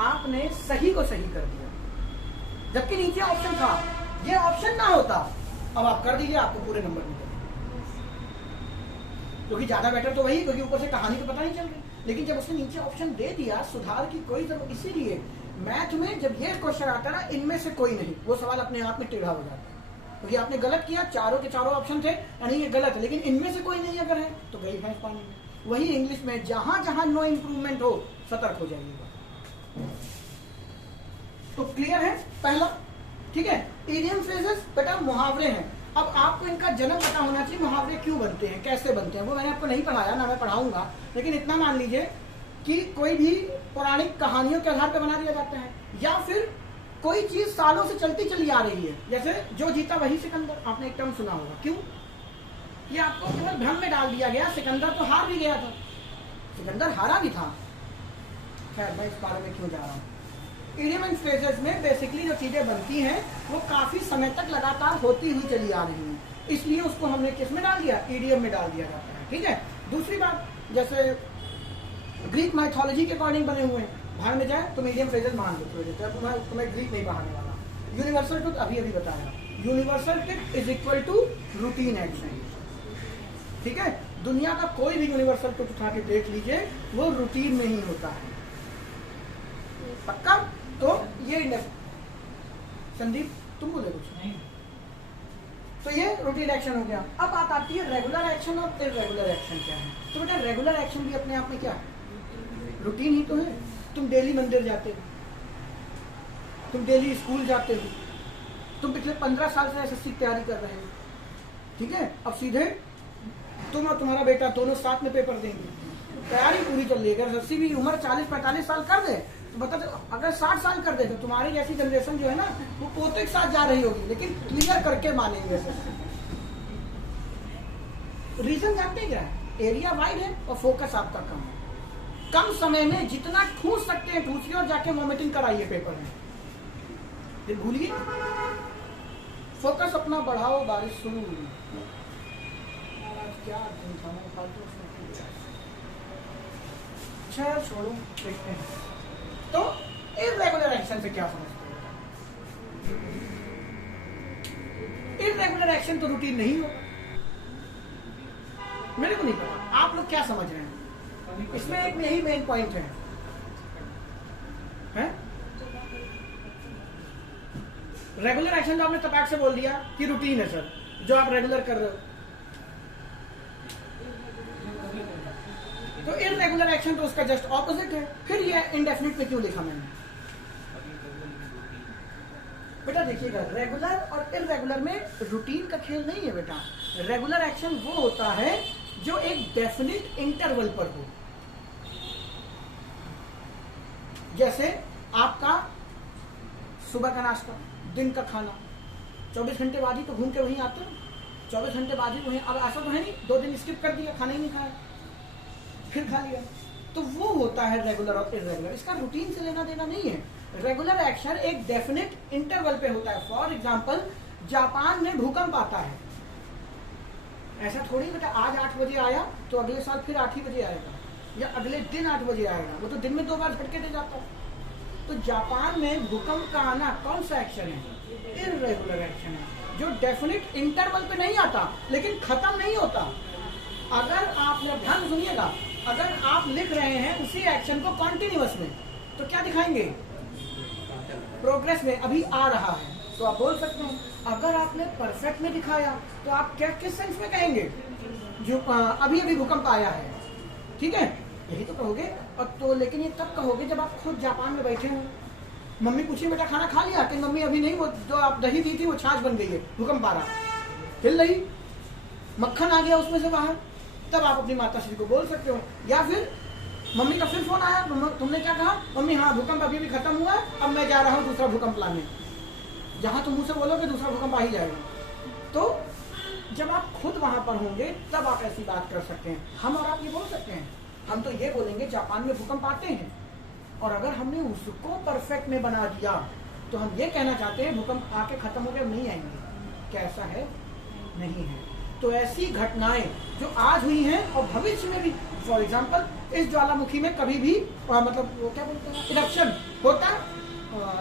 आपने सही को सही कर दिया, जबकि नीचे ऑप्शन था, ये ऑप्शन ना होता, अब आप कर दीजिए, आपको पूरे नंबर मिलते, क्योंकि ज्यादा बेटर तो वही, क्योंकि ऊपर से कहानी तो पता नहीं चल रही। लेकिन जब उसने नीचे ऑप्शन दे दिया, सुधार की कोई जरूरत, इसीलिए मैथ में जब ये क्वेश्चन आता है, इनमें से कोई नहीं, वो सवाल अपने आप में टेढ़ा हो जाता है, क्योंकि आपने गलत किया, चारों के चारों ऑप्शन थे, यानी ये गलत है, लेकिन इनमें से कोई नहीं अगर है तो गई भैंस पानी में। वही इंग्लिश में जहां जहां नो इम्प्रूवमेंट हो, सतर्क हो जाइएगा। तो क्लियर है पहला, ठीक है। इडियम फ्रेजेस बेटा मुहावरे हैं। अब आपको इनका जन्म पता होना चाहिए, मुहावरे क्यों बनते हैं, कैसे बनते हैं, वो मैंने आपको नहीं पढ़ाया, ना मैं पढ़ाऊंगा, लेकिन इतना मान लीजिए कि कोई भी पौराणिक कहानियों के आधार पर बना दिया जाता है, या फिर कोई चीज सालों से चलती चली आ रही है, जैसे जो जीता वही सिकंदर, आपने एक टर्म सुना होगा, क्यों, ये आपको केवल भ्रम में डाल दिया गया, सिकंदर तो हार भी गया था, सिकंदर हारा भी था। खैर मैं इस बारे में क्यों जा रहा हूँ। इडियम एंड फ्रेजेस में बेसिकली जो चीजें बनती हैं वो काफी समय तक लगातार होती हुई चली आ रही हैं, इसलिए उसको हमने किस में डाल दिया, इडियम में डाल दिया जाता है, ठीक है। दूसरी बात, जैसे ग्रीक माइथोलॉजी के अकॉर्डिंग बने हुए हैं, बाहर में जाए तो मीडियम फ्रेजेस मान लो, तुम्हें ग्रीक नहीं पढ़ाने वाला, यूनिवर्सल ट्रुथ अभी अभी बताया, universal truth is equal to routine action. ठीक है, दुनिया का कोई भी यूनिवर्सल ट्रुथ उठा के देख लीजिए, वो रूटीन में ही होता है। पक्का? तो ये संदीप तुम बोले कुछ नहीं, तो ये रूटीन एक्शन हो गया। अब बात आती है रेगुलर एक्शन और इर्रेगुलर एक्शन क्या है। तो बेटा रेगुलर एक्शन भी अपने आप में क्या है, रूटीन ही तो है। तुम डेली मंदिर जाते हो, तुम डेली स्कूल जाते हो, तुम पिछले 15 साल से एसएससी की तैयारी कर रहे हो। ठीक है, अब सीधे तुम और तुम्हारा बेटा दोनों साथ में पेपर देंगे, तैयारी पूरी चल रही है। अगर एसएससी भी उम्र 40-45 साल कर दे तो बता, अगर 60 साल कर दे तो तुम्हारी जैसी जनरेशन जो है ना, वो पोते के साथ जा रही होगी, लेकिन क्लियर करके मानेंगे एसएससी। रीजन जानते क्या है, एरिया वाइड है और फोकस आपका कम है। कम समय में जितना ठूस सकते हैं ठूसिए और जाके वॉमिटिंग कराइए पेपर में, फिर भूलिए। फोकस अपना बढ़ाओ, बारिश शुरू हुई। क्या दिन था, मैं फालतू अच्छा छोड़ो, देखते हैं। तो इर्रेगुलर एक्शन से क्या समझते हो? इर्रेगुलर एक्शन तो रूटीन नहीं हो, मेरे को नहीं पता आप लोग क्या समझ रहे हैं। इसमें एक यही मेन पॉइंट है, रेगुलर एक्शन जो आपने तपाक से बोल दिया कि रूटीन है सर, जो आप रेगुलर कर रहे हो। तो इर्रेगुलर एक्शन तो उसका जस्ट ऑपोजिट है। फिर ये इंडेफिनिट में क्यों लिखा मैंने? बेटा देखिएगा, रेगुलर और इर्रेगुलर में रूटीन का खेल नहीं है बेटा। रेगुलर एक्शन वो होता है जो एक डेफिनिट इंटरवल पर हो। जैसे आपका सुबह का नाश्ता, दिन का खाना, 24 घंटे बाद ही तो घूम के वहीं आते हो, 24 घंटे बाद ही वहीं। अब ऐसा तो है नहीं 2 दिन स्किप कर दिया, खाना ही नहीं खाया, फिर खा लिया। तो वो होता है रेगुलर और इर्रेगुलर। इसका रूटीन से लेना देना नहीं है। रेगुलर एक्शन एक डेफिनेट इंटरवल पे होता है। फॉर एग्जांपल, जापान में भूकंप आता है, ऐसा थोड़ी बेटा आज 8 बजे आया तो अगले साल फिर 8 ही बजे आएगा, या अगले दिन 8 बजे आएगा। वो तो दिन में 2 बार झटके दे जाता है। तो जापान में भूकंप का आना कौन सा एक्शन है? इर्रेगुलर एक्शन है, जो डेफिनेट इंटरवल पे नहीं आता लेकिन खत्म नहीं होता। अगर आपने ध्यान सुनिएगा, अगर आप लिख रहे हैं उसी एक्शन को कॉन्टिन्यूअस में, तो क्या दिखाएंगे? प्रोग्रेस में अभी आ रहा है, तो आप बोल सकते हैं। अगर आपने परफेक्ट में दिखाया तो आप क्या किस सेंस में कहेंगे? जो अभी अभी भूकंप आया है, ठीक है, यही तो कहोगे। और तो लेकिन ये तब कहोगे जब आप खुद जापान में बैठे हो, मम्मी पूछी बेटा खाना खा लिया? कि मम्मी अभी नहीं, वो जो आप दही दी थी वो छाछ बन गई है, भूकंप आ रहा, हिल रही, मक्खन आ गया उसमें से बाहर, तब आप अपनी माता श्री को बोल सकते हो। या फिर मम्मी का फिर फोन आया, तुमने क्या कहा? मम्मी हाँ भूकंप अभी भी खत्म हुआ है, अब मैं जा रहा हूँ दूसरा भूकंप लाने। जहां तुम मुझसे बोलोगे दूसरा भूकंप आ ही जाएगा। तो जब आप खुद वहां पर होंगे तब आप ऐसी बात कर सकते हैं। हम और आप ये बोल सकते हैं, हम तो ये बोलेंगे जापान में भूकंप आते हैं, और अगर हमने उसको परफेक्ट में बना दिया तो हम ये कहना चाहते हैं भूकंप आके खत्म हो गए, नहीं आएंगे। क्या ऐसा है? नहीं है। तो ऐसी घटनाएं जो आज हुई हैं और भविष्य में भी, फॉर एग्जाम्पल इस ज्वालामुखी में कभी भी मतलब वो क्या बोलते हैं, इरप्शन होता है।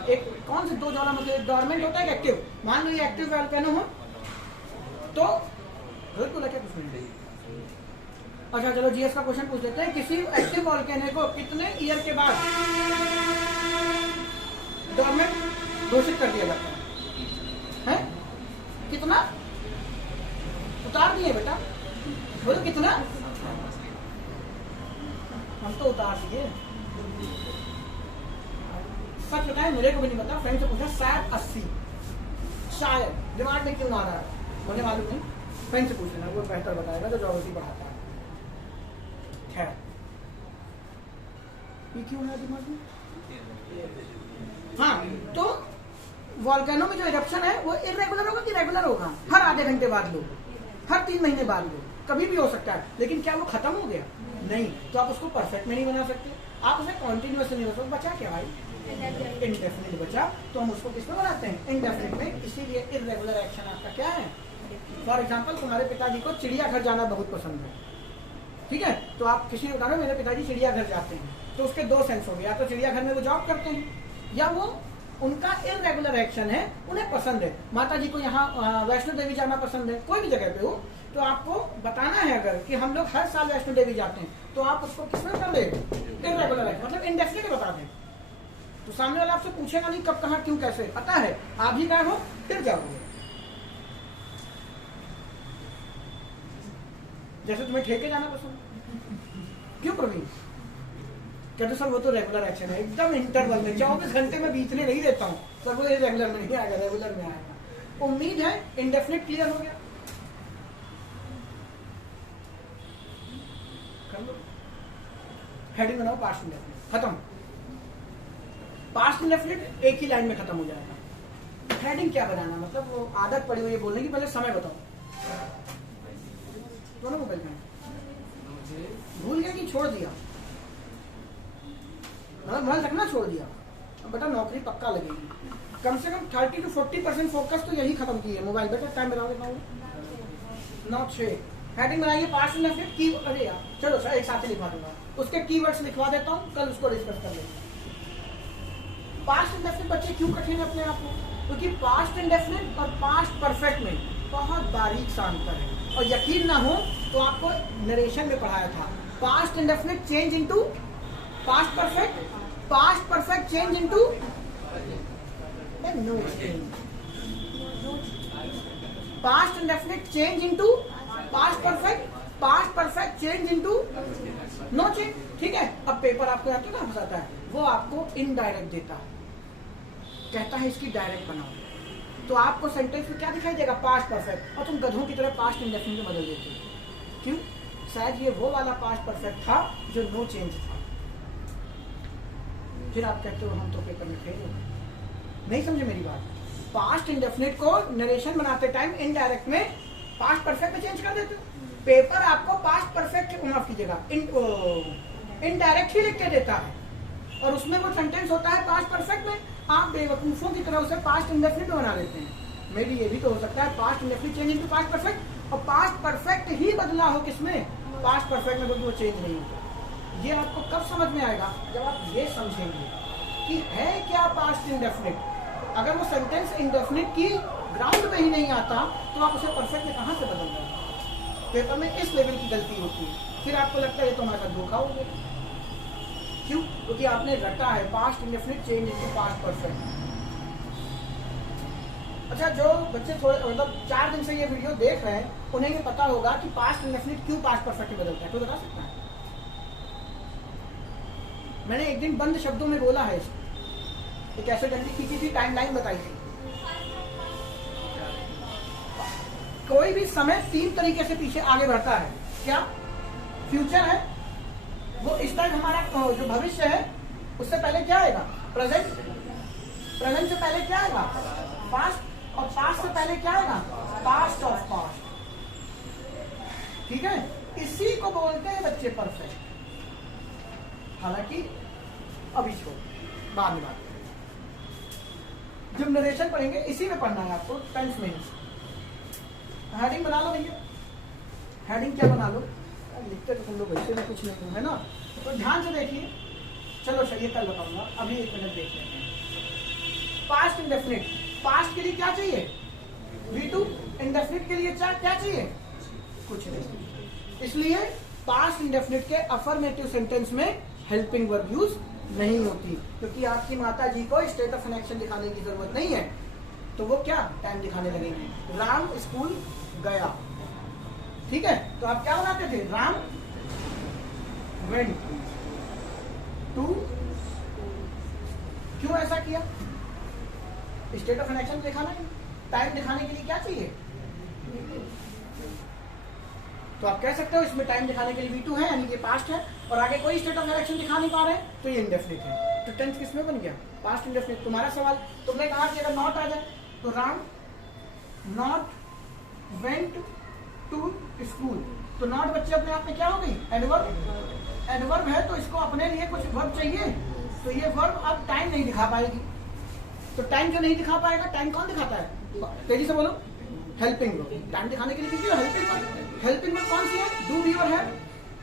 एक कौन से 2 ज्वालामुखी, डोरमेंट होता है एक्टिव। मान लो ये एक्टिव वोल्केनो हो तो बिल्कुल क्या कुछ नहीं। अच्छा चलो जीएस का क्वेश्चन पूछ लेते हैं। किसी एक्टिव वोल्केनो को कितने ईयर के बाद डोरमेंट घोषित कर दिया जाता है? कितना उतार दिए बेटा? बोलो कितना? हम तो उतार दिए। सच बताए, मेरे को भी नहीं पता, फ्रेंड से पूछा, शायद 80, शायद दिमाग में क्यों आ रहा है मुझे मालूम नहीं, फ्रेंड से पूछ लेना, वो बेहतर बताएगा जो ज्योग्राफी पढ़ाता है। खैर ये क्यों है दिमाग में? हाँ, तो वोल्केनो में जो इरप्शन है वो इर्रेगुलर होगा कि रेगुलर होगा? हर आधे घंटे बाद लो, हर 3 महीने बाद लो, कभी भी हो सकता है। लेकिन क्या वो खत्म हो गया? नहीं। तो आप उसको परफेक्ट में नहीं बना सकते, आप उसे कॉन्टिन्यूअस नहीं बना सकते। बचा क्या भाई? इंडेफिनिट बचा। तो हम उसको किस में बनाते हैं? इंडेफिनिट में। इसीलिए इर्रेगुलर एक्शन आपका क्या है? फॉर एग्जाम्पल, तुम्हारे पिताजी को चिड़ियाघर जाना बहुत पसंद है, ठीक है, तो आप किसी ने बता रहे मेरे पिताजी चिड़ियाघर जाते हैं, तो उसके 2 सेंस हो गए। या तो चिड़ियाघर में वो जॉब करते हैं, या वो उनका इरेगुलर एक्शन है, उन्हें पसंद है। माता जी को यहाँ वैष्णो देवी जाना पसंद है, कोई भी जगह पे हो, तो आपको बताना है अगर कि हम लोग हर साल वैष्णो देवी जाते हैं, तो आप उसको किसमें कर दे, इरेगुलर एक्शन, मतलब इंडेफिनिट बता दें। तो सामने वाला आपसे पूछेगा नहीं कब, कहाँ, क्यों, कैसे, पता है, आप ही गए हो फिर जाओगे। जैसे तुम्हें ठेके जाना पसंद, क्यों प्रवीण? कहते सर वो तो रेगुलर एक्शन है, एकदम इंटरवल में 24 घंटे में बीतने नहीं देता हूँ, पर वो रेगुलर में नहीं आएगा, रेगुलर में आएगा। उम्मीद है इंडेफिनिट क्लियर हो गया। कर लो, हेडिंग बनाओ पास्ट इंडेफिनिट, खत्म। पास्ट इंडेफिनिट एक ही लाइन में खत्म हो जाएगा। हेडिंग क्या बनाना, मतलब वो आदत पड़ी हुई है बोलने की, पहले समय बताओ। दोनों मोबाइल में भूल गया कि छोड़ दिया, मतलब मन रखना छोड़ दिया, अब बेटा नौकरी पक्का लगेगी। कम से कम 30 to 40% फोकस तो यही खत्म की है। मोबाइल बेटा टाइम बताओगे 9:06। हेडिंग बनाइए पास्ट इंडेफिनिट की, अरे यार चलो सर एक साथ ही लिखवा दूंगा, उसके कीवर्ड्स लिखवा देता हूँ, कल उसको डिस्कस कर लेंगे। पास्ट इंडेफिनिट बच्चे क्यों कठिन है अपने आप को, क्योंकि पास्ट इंडेफिनिट और पास्ट परफेक्ट में बहुत बारीक सा अंतर है। और यकीन ना हो तो आपको नरेशन में पढ़ाया था, past indefinite change into past perfect, past perfect change into no change, past indefinite change into past perfect, past perfect change into no change. ठीक है, अब पेपर आपको यहाँ तो कहाँ फंसाता है, वो आपको इनडायरेक्ट देता है, कहता है इसकी डायरेक्ट बनाओ, तो आपको सेंटेंस में क्या दिखाई देगा, पास्ट परफेक्ट, और तुम गधों की तरह पास्ट इंडेफिनिट में बदल देते हो। क्यों? शायद ये वो वाला पास्ट परफेक्ट था जो नो चेंज था। फिर आप कहते हो हम तो पेपर में फेल हो गए। नहीं समझे मेरी बात? पास्ट इंडेफिनिट को नरेशन बनाते टाइम इनडायरेक्ट में पास्ट परफेक्ट में चेंज कर देते हो। पेपर आपको पास्ट परफेक्ट माफ कीजिएगा इनडायरेक्ट ही लिख के देता है, और उसमें वो सेंटेंस होता है पास्ट परफेक्ट में, आप बेवकूफों की तरह उसे पास्ट इंडेफिनिट में बना देते हैं। मे बी ये भी तो हो सकता है past indefinite change into past perfect, और पास्ट परफेक्ट ही बदला हो किसमें, पास्ट परफेक्ट में, वो चेंज नहीं होता। ये आपको कब समझ में आएगा, जब आप ये समझेंगे कि है क्या पास्ट इंडेफिनिट। अगर वो सेंटेंस इंडेफिनिट की ग्राउंड में ही नहीं आता तो आप उसे परफेक्ट में कहां से बदल देंगे। पेपर में इस लेवल की गलती होती है, फिर आपको लगता है ये तो हमारा धोखा हो गया। क्यों? क्योंकि आपने रटा है past indefinite change into past perfect. अच्छा, जो बच्चे थोड़े मतलब 4 दिन से ये वीडियो देख रहे हैं, उन्हें ये पता होगा कि पास्ट इंडेफिनिट क्यों पास्ट परफेक्ट में बदलता है, कोई बता सकता है? मैंने एक दिन बंद शब्दों में बोला है, एक ऐसे डंडी खींची थी, टाइमलाइन बताई थी। कोई भी समय 3 तरीके से पीछे आगे बढ़ता है। क्या? फ्यूचर है, वो इस टाइम हमारा जो भविष्य है उससे पहले क्या आएगा, प्रेजेंट, प्रेजेंट से पहले क्या आएगा, पास्ट, और पास्ट से पहले क्या आएगा, पास्ट ऑफ पास्ट। ठीक है, इसी को बोलते हैं बच्चे परफेक्ट। हालांकि अभी छोड़, बाद में बात करेंगे। जब नरेशन पढ़ेंगे इसी में पढ़ना है आपको, टेंस में। हेडिंग बना लो भैया, हेडिंग क्या बना लो, लिखते तो तुम लोग वैसे में कुछ नहीं है ना, तो ध्यान से देखिए। चलो चलिए कल बताऊंगा, अभी 1 मिनट देख लेते हैं। पास्ट इंडेफिनिट, पास्ट के लिए क्या चाहिए, V2, इंडेफिनिट के लिए क्या चाहिए, कुछ नहीं। इसलिए पास्ट इंडेफिनिट के अफर्मेटिव सेंटेंस में हेल्पिंग वर्ब यूज नहीं होती, क्योंकि आपकी माता जी को स्टेट ऑफ एक्शन दिखाने की जरूरत नहीं है, तो वो क्या टाइम दिखाने लगेंगे। राम स्कूल गया, ठीक है, तो आप क्या बनाते थे, राम वेंट टू। क्यों ऐसा किया, स्टेट ऑफ एक्शन दिखाना है, टाइम दिखाने के लिए क्या चाहिए, तो आप कह सकते हो इसमें टाइम दिखाने के लिए V2 है, यानी कि पास्ट है, और आगे कोई स्टेट ऑफ एक्शन दिखा नहीं पा रहे तो ये इंडेफिनिट है। तो टेंस किसमें बन गया, पास्ट इंडेफिनिट। तुम्हारा सवाल, तुमने कहा कि अगर नॉट आ जाए तो Ram not went to school, तो नॉट बच्चे अपने आप में क्या हो गई, एडवर्ब। एडवर्ब है तो इसको अपने लिए कुछ वर्ब चाहिए, तो ये वर्ब अब टाइम नहीं दिखा पाएगी। तो टाइम जो नहीं दिखा पाएगा, टाइम कौन दिखाता है, तेजी से बोलो, हेल्पिंग वर्ब। टाइम दिखाने के लिए कीजिए हेल्पिंग वर्ब। हेल्पिंग वर्ब कौन सी है, डू, बी और है।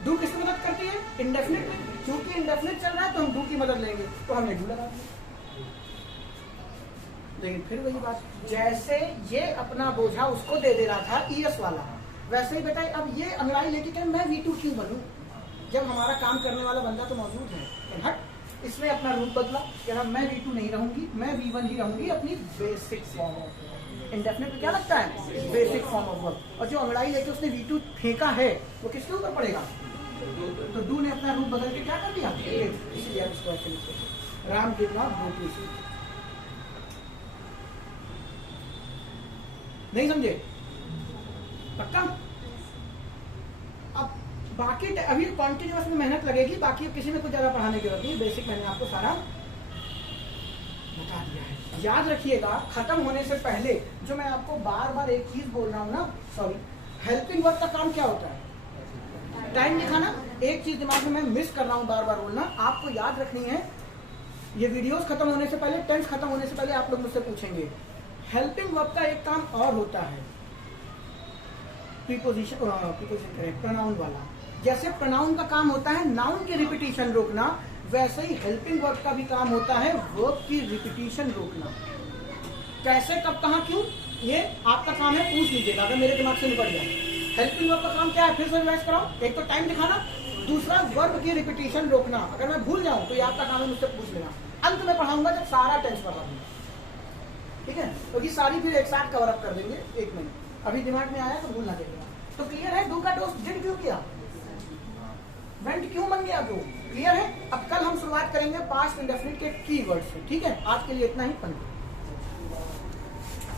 डू किसकी मदद करती है, इंडेफिनिट। क्योंकि इंडेफिनिट चल रहा है तो हम डू की मदद लेंगे, तो हमने डू लगा दिया। लेकिन फिर वही बात, जैसे ये अपना बोझा उसको दे रहा था ईएस वाला, वैसे ही बेटा अब ये अंगड़ाई लेके कहे मैं V2 क्यों बनूं, जब हमारा काम करने वाला बंदा तो मौजूद है। हट, इसने अपना रूप बदला, कह मैं V2 नहीं रहूंगी, मैं V1 ही रहूंगी, अपनी बेसिक फॉर्म ऑफ इंडेफिनिट क्या लगता है, बेसिक फॉर्म ऑफ वर्ब। और जो अंगड़ाई लेके उसने V2 फेंका है वो किसके ऊपर पड़ेगा, तो डू ने अपना रूप बदल के क्या कर दिया, इसलिए आप इसको ऐसे लिखते हैं, Ram did not go to school. नहीं समझे, पक्का। अब बाकी अभी कॉन्टिन्यूअस में मेहनत लगेगी, बाकी किसी में कुछ ज्यादा पढ़ाने की जरूरत नहीं, बेसिक मैंने आपको सारा बता दिया है। याद रखिएगा, खत्म होने से पहले जो मैं आपको बार बार एक चीज बोल रहा हूँ ना, सॉरी, हेल्पिंग वर्ब का काम क्या होता है, टाइम दिखाना। एक चीज दिमाग में मैं मिस कर रहा हूँ बार बार बोलना, आपको याद रखनी है। ये वीडियोस खत्म होने से पहले, टेंस खत्म होने से पहले आप लोग मुझसे पूछेंगे, हेल्पिंग वर्ब का एक काम और होता है, प्रीपोजिशन प्रोनाउन वाला। जैसे प्रोनाउन का काम होता है नाउन की रिपीटिशन रोकना, वैसे ही हेल्पिंग वर्ब का भी काम होता है वर्ब की रिपीटिशन रोकना। कैसे, कब, कहाँ, क्यों, ये आपका काम है, पूछ लीजिएगा अगर मेरे दिमाग से निकल गया। हेल्पिंग वर्ब का काम क्या है, फिर से रिवाइज कराओ। एक तो टाइम दिखाना, दूसरा वर्ब की रिपीटिशन रोकना। अगर मैं भूल जाऊं तो ये आपका काम है, मुझसे पूछ लेना। अंत में पढ़ाऊंगा जब सारा टेंस पढ़ा दूंगा, ठीक है, तो ये सारी फिर एक साथ कवर अप कर देंगे 1 मिनट। अभी दिमाग में आया तो भूल ना जाइएगा। तो क्लियर है, डू का डोज डिड क्यों किया, वेंट क्यों बन गया, क्यों, क्लियर है। अब कल हम शुरुआत करेंगे पास्ट इंडेफिनिट के कीवर्ड से, ठीक है। आज के लिए इतना ही,